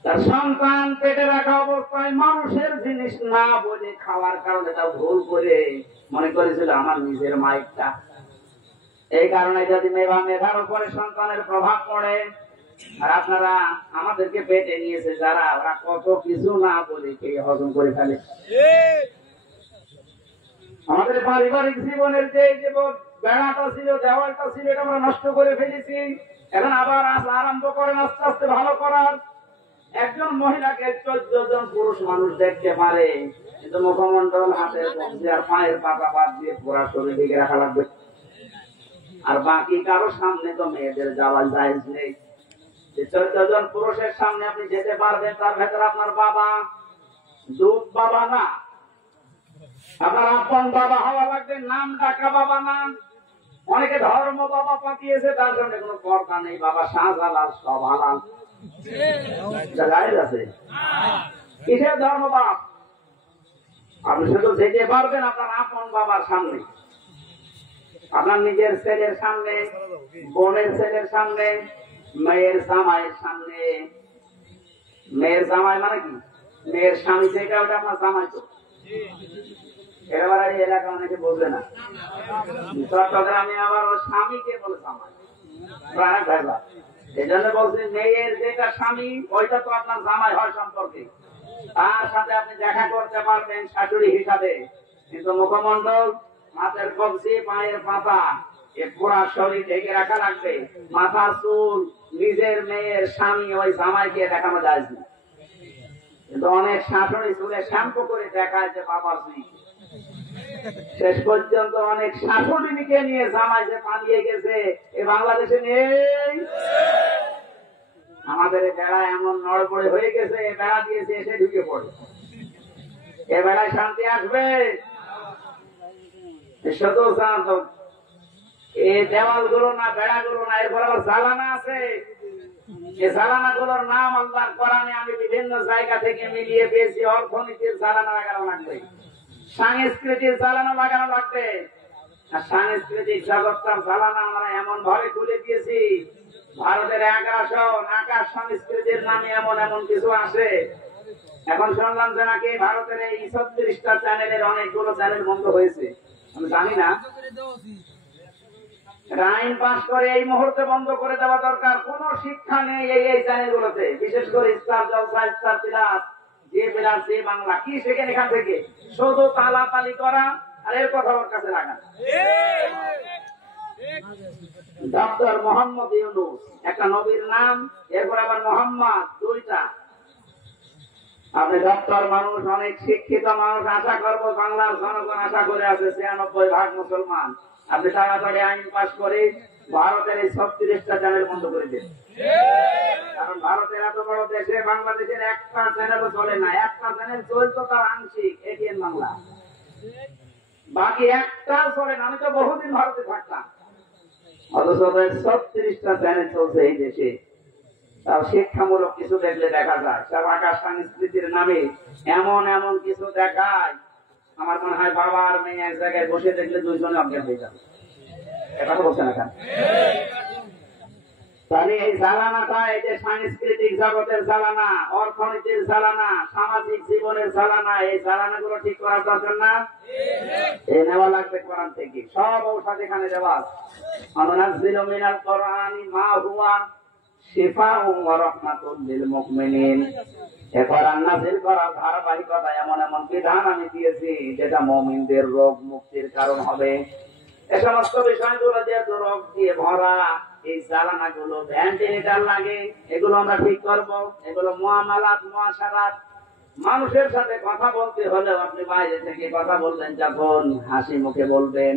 তার সন্তান পেটে রাখা অবস্থায় মানুষের জিনিস না বলে খাওয়ার কারণে তা ভুল করে মনে করেছিল আমার নিজের মাইকটা। এই কারণে যদি মেধার উপরে সন্তানের প্রভাব পড়ে, আর আপনারা আমাদেরকে পেটে নিয়েছে যারা, ওরা কত কিছু না বলে খেয়ে হজম করে ফেলে। আমাদের পারিবারিক জীবনের যে বেড়াটা ছিল, দেওয়ালটা ছিল, এটা আমরা নষ্ট করে ফেলেছি। এখন আবার আরম্ভ করেন আস্তে আস্তে ভালো করার। একজন মহিলাকে 14 জন পুরুষ মানুষ দেখতে পারে, কিন্তু মুখমন্ডল, হাতের কবজি আর পায়ের পাতা বাদ দিয়ে পুরা শরীর ঢেকে রাখা লাগবে। আর বাকি কারো সামনে তো মেয়েদের যাওয়ার জায়েজ নেই। 14 জন পুরুষের সামনে আপনি যেতে পারবেন, তার ভেতরে আপনার বাবা, দুধ বাবা না, আপনার আপন বাবা হওয়া লাগবে, নাম ডাকা বাবা না। অনেকে ধর্ম বাবা পাঠিয়েছে, তার সামনে কোনো পর্দা নেই, বাবা শাহজালাল সব হালাল। আছে কিসের ধর্ম বাপ? আপনি শুধু যেতে পারবেন আপনার আপন বাবার সামনে, আপনার নিজের ছেলের সামনে, বোনের ছেলের সামনে, মেয়ের জামাইয়ের সামনে। মেয়ের জামাই মানে কি? মেয়ের স্বামী থেকে ওটা আপনার জামাই। তো এবার এই এলাকা অনেকে বোঝে না, চট্টগ্রামে আবার ওর স্বামীকে বলে জামাই, প্রায় ভাইবা। এই জন্য বলছি, মেয়ের যেটা স্বামী ওইটা তো আপনার জামাই হয় সম্পর্কে, তার সাথে আপনি দেখা করতে পারবেন শাশুড়ি হিসাবে, কিন্তু মুখমন্ডল, হাতের কবজি, পায়ের পাতা, এ পুরা শরীর ঢেকে রাখা লাগবে। মাথার চুল নিজের মেয়ের স্বামী ওই জামাইকে দেখানো যায় না, কিন্তু অনেক শাশুড়ি চুলে শ্যাম্পু করে দেখায় যে বাবার চুল। শেষ পর্যন্ত অনেক শাশুড়িকে নিয়ে জামাই যে পালিয়ে গেছে, এ বাংলাদেশে নেই। আমাদের বেড়া এমন নড়বড়ে হয়ে গেছে, বেড়া দিয়েছে এসে ঢুকে পড়ে। এ বেড়ায় শান্তি আসবে? শুধু এই দেওয়াল গুলো না, বেড়া গুলো না, এরপর আবার জ্বালানা আছে। এই জ্বালানা গুলোর নাম আল্লাহর কোরআনে আমি বিভিন্ন জায়গা থেকে মিলিয়ে পেয়েছি। অর্থনীতির জ্বালানা লাগানো লাগবে, সাংস্কৃতিক জ্বালানো লাগানো লাগবে। আর সাংস্কৃতিক জগৎটার জ্বালানা আমরা এমন ভাবে খুলে দিয়েছি, ভারতের 1100 আকাশ সংস্কৃতির নামে এমন এমন কিছু আছে। এখন শুনলাম যে নাকি ভারতের এই 36টা চ্যানেলের অনেকগুলো চ্যানেল বন্ধ হয়েছে, আমি জানি না। আইন পাস করে এই মুহূর্তে বন্ধ করে দেওয়া দরকার। কোন শিক্ষা নেই এই চ্যানেলগুলোতে, বিশেষ করে স্টার জলসা, স্টার প্লাস, যে প্লাস, যে বাংলা, কি শেখেন এখান থেকে? শুধু তালাতালি করা আর এর কথা ওর কাছে লাগা। ডক্টর মোহাম্মদ ইউনূস একটা নবীর নাম, এরপর আবার মোহাম্মদ, দুইটা। আপনি ডক্টর মানুষ, অনেক শিক্ষিত মানুষ, আশা করবো বাংলার জনগণ আশা করে আছে 96% মুসলমান। আপনি তাড়াতাড়ি আইন পাস করে ভারতের এই 36টা চ্যানেল বন্ধ করে দেন। কারণ ভারতের এত বড় দেশে বাংলাদেশের একটা চ্যানেলও চলে না। একটা চ্যানেল চলতো তার আংশিক, এটিএন বাংলা, বাকি একটা চলে না। আমি তো বহুদিন ভারতে থাকতাম, অথচ 36টা চ্যানেল চলছে এই দেশে। তাও শিক্ষামূলক কিছু দেখলে দেখা যায়, সব আকাশ সংস্কৃতির নামে এমন এমন কিছু দেখায়, আমার মনে হয় বাবা আর মেয়ে এক জায়গায় বসে দেখলে দুইজনে অজ্ঞান হয়ে যাবে। এটা তো বলছে না কেন? তাহলে এই জ্বালানাটা, এই যে সাংস্কৃতিক জগতের জ্বালানা, অর্থনীতির জ্বালানা, সামাজিক জীবনের জ্বালানা, এই জ্বালানা গুলো ঠিক করার দরকার না? এই নেওয়া লাগবে কোরআন থেকে। সব ঔষধ এখানে দেওয়া। অনুনাজ্জিলু মিনাল কোরআনি মা হুয়া শিফাউন ওয়া রাহমাতুল লিল মুমিনিন। এই কোরআন নাযিল করার ধারাবাহিকতা, এমন এমন বিধান আমি দিয়েছি যেটা মুমিনদের রোগ মুক্তির কারণ হবে। এই সমস্ত বিষয়গুলো যে রোগ দিয়ে ভরা, এই জ্বালানা গুলো ভেন্টিলেটর লাগে, এগুলো আমরা ঠিক করব। এগুলো মুআমালাত, মুআশারাত, মানুষের সাথে কথা বলতে হলেও আপনি বাইরে থেকে কথা বলবেন যখন, হাসি মুখে বলবেন।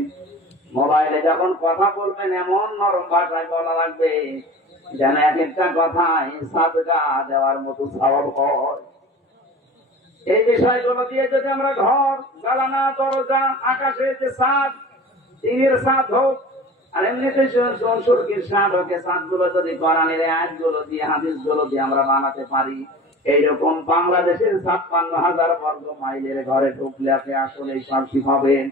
মোবাইলে যখন কথা বলবেন এমন নরম ভাষায় বলা লাগবে যেন এক একটা কথায় সাদকা দেওয়ার মতো সওয়াব হয়। এই বিষয়গুলো দিয়ে যদি আমরা ঘর, জ্বালানা, দরজা, আকাশে যে ছাদ, টিনের ছাদ হোক, আর এমনিতে সুরকির ছাদ হোক, ছাদ গুলো যদি কোরআনের আয়াতগুলো দিয়ে, হাদিসগুলো দিয়ে আমরা বানাতে পারি, এইরকম বাংলাদেশের 56,000 বর্গ মাইলের ঘরে ঢুকলে আপনি আসলে শান্তি পাবেন।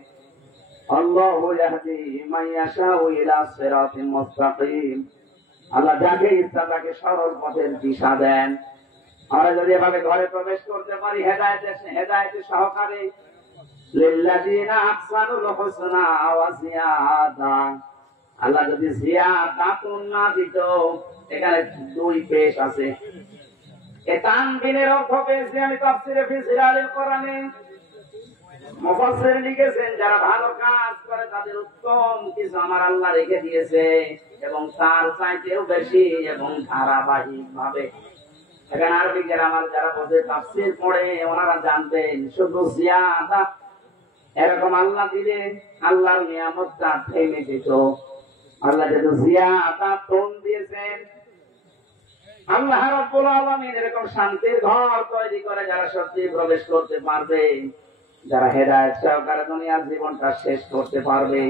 আল্লাহু ইয়াহদি মান ইয়াশাউ ইলা সিরাতিন মুস্তাকিম। আল্লাহ যাকে ইচ্ছা তাকে সরল পথের দিশা দেন। আমরা যদি এভাবে ঘরে প্রবেশ করতে পারি হেদায়েতের সহকারে, লিল্লাযিনা আহসানুল হুসনা ওয়া জিয়াদা। আল্লাহ যদি জিয়াদাতুন না দিত, এখানে দুই পেশ আছে। এই তানবিনের অর্থ পেয়েছি আমি তাফসীরে ফি জিলালিল কোরআনে। মুফাসসির লিখেছেন যারা ভালো কাজ করে তাদের উত্তম কিছু আমার আল্লাহ রেখে দিয়েছে, এবং তার চাইতেও বেশি এবং ধারাবাহিক ভাবে। এখানে আরবি গ্রামার যারা বোঝে, তাফসীর পড়ে, ওনারা জানবেন শুধু জিয়াদা এরকম আল্লাহ দিলে আল্লাহর নিয়ামতটা থেমে যেত। আল্লাহ যেহেতু জিয়াদাতুন দিয়েছেন, আল্লাহ রাব্বুল আলামিন এরকম শান্তির ঘর তৈরি করে যারা সত্যি প্রবেশ করতে পারবে, যারা হেদায়েত সহকারে দুনিয়ার জীবনটা শেষ করতে পারবে,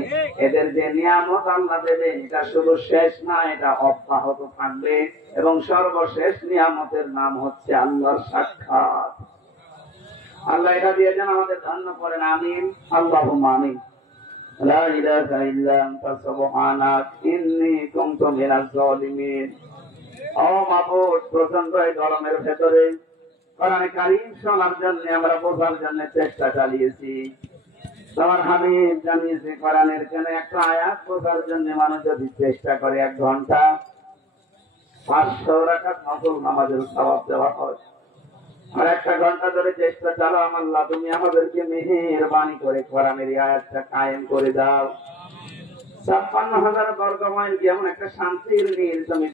এদের যে নিয়ামত আল্লাহ দেবেন এটা শুধু শেষ না, এটা অব্যাহত থাকবে। এবং সর্বশেষ নিয়ামতের নাম হচ্ছে আল্লাহর সাক্ষাৎ। আল্লাহ এটা দিয়ে যেন আমাদের ধন্য করেন, আমিন, আল্লাহুম্মা আমিন। লা ইলাহা ইল্লা আনতা সুবহানাক ইন্নী কুনতু মিনাজ জালিমিন। ও মাবুদ, প্রচন্ড এই গরমের ভেতরে কোরআনে কারীম শোনার জন্য আমরা বোঝার জন্য চেষ্টা চালিয়েছি। তোমার হাবিব জানিয়েছে কোরআনের কেন একটা আয়াত বোঝার জন্য মানুষ যদি চেষ্টা করে 1 ঘন্টা 500 রাকাত নফল নামাজের সওয়াব দেওয়া হয়। আর 1 ঘন্টা ধরে চেষ্টা চালাও, আল্লাহ তুমি আমাদেরকে মেহেরবানি করে কোরআনের এই আয়াতটা কায়েম করে দাও। 56,000 বর্গ মাইল কি এমন একটা শান্তির নীল তুমি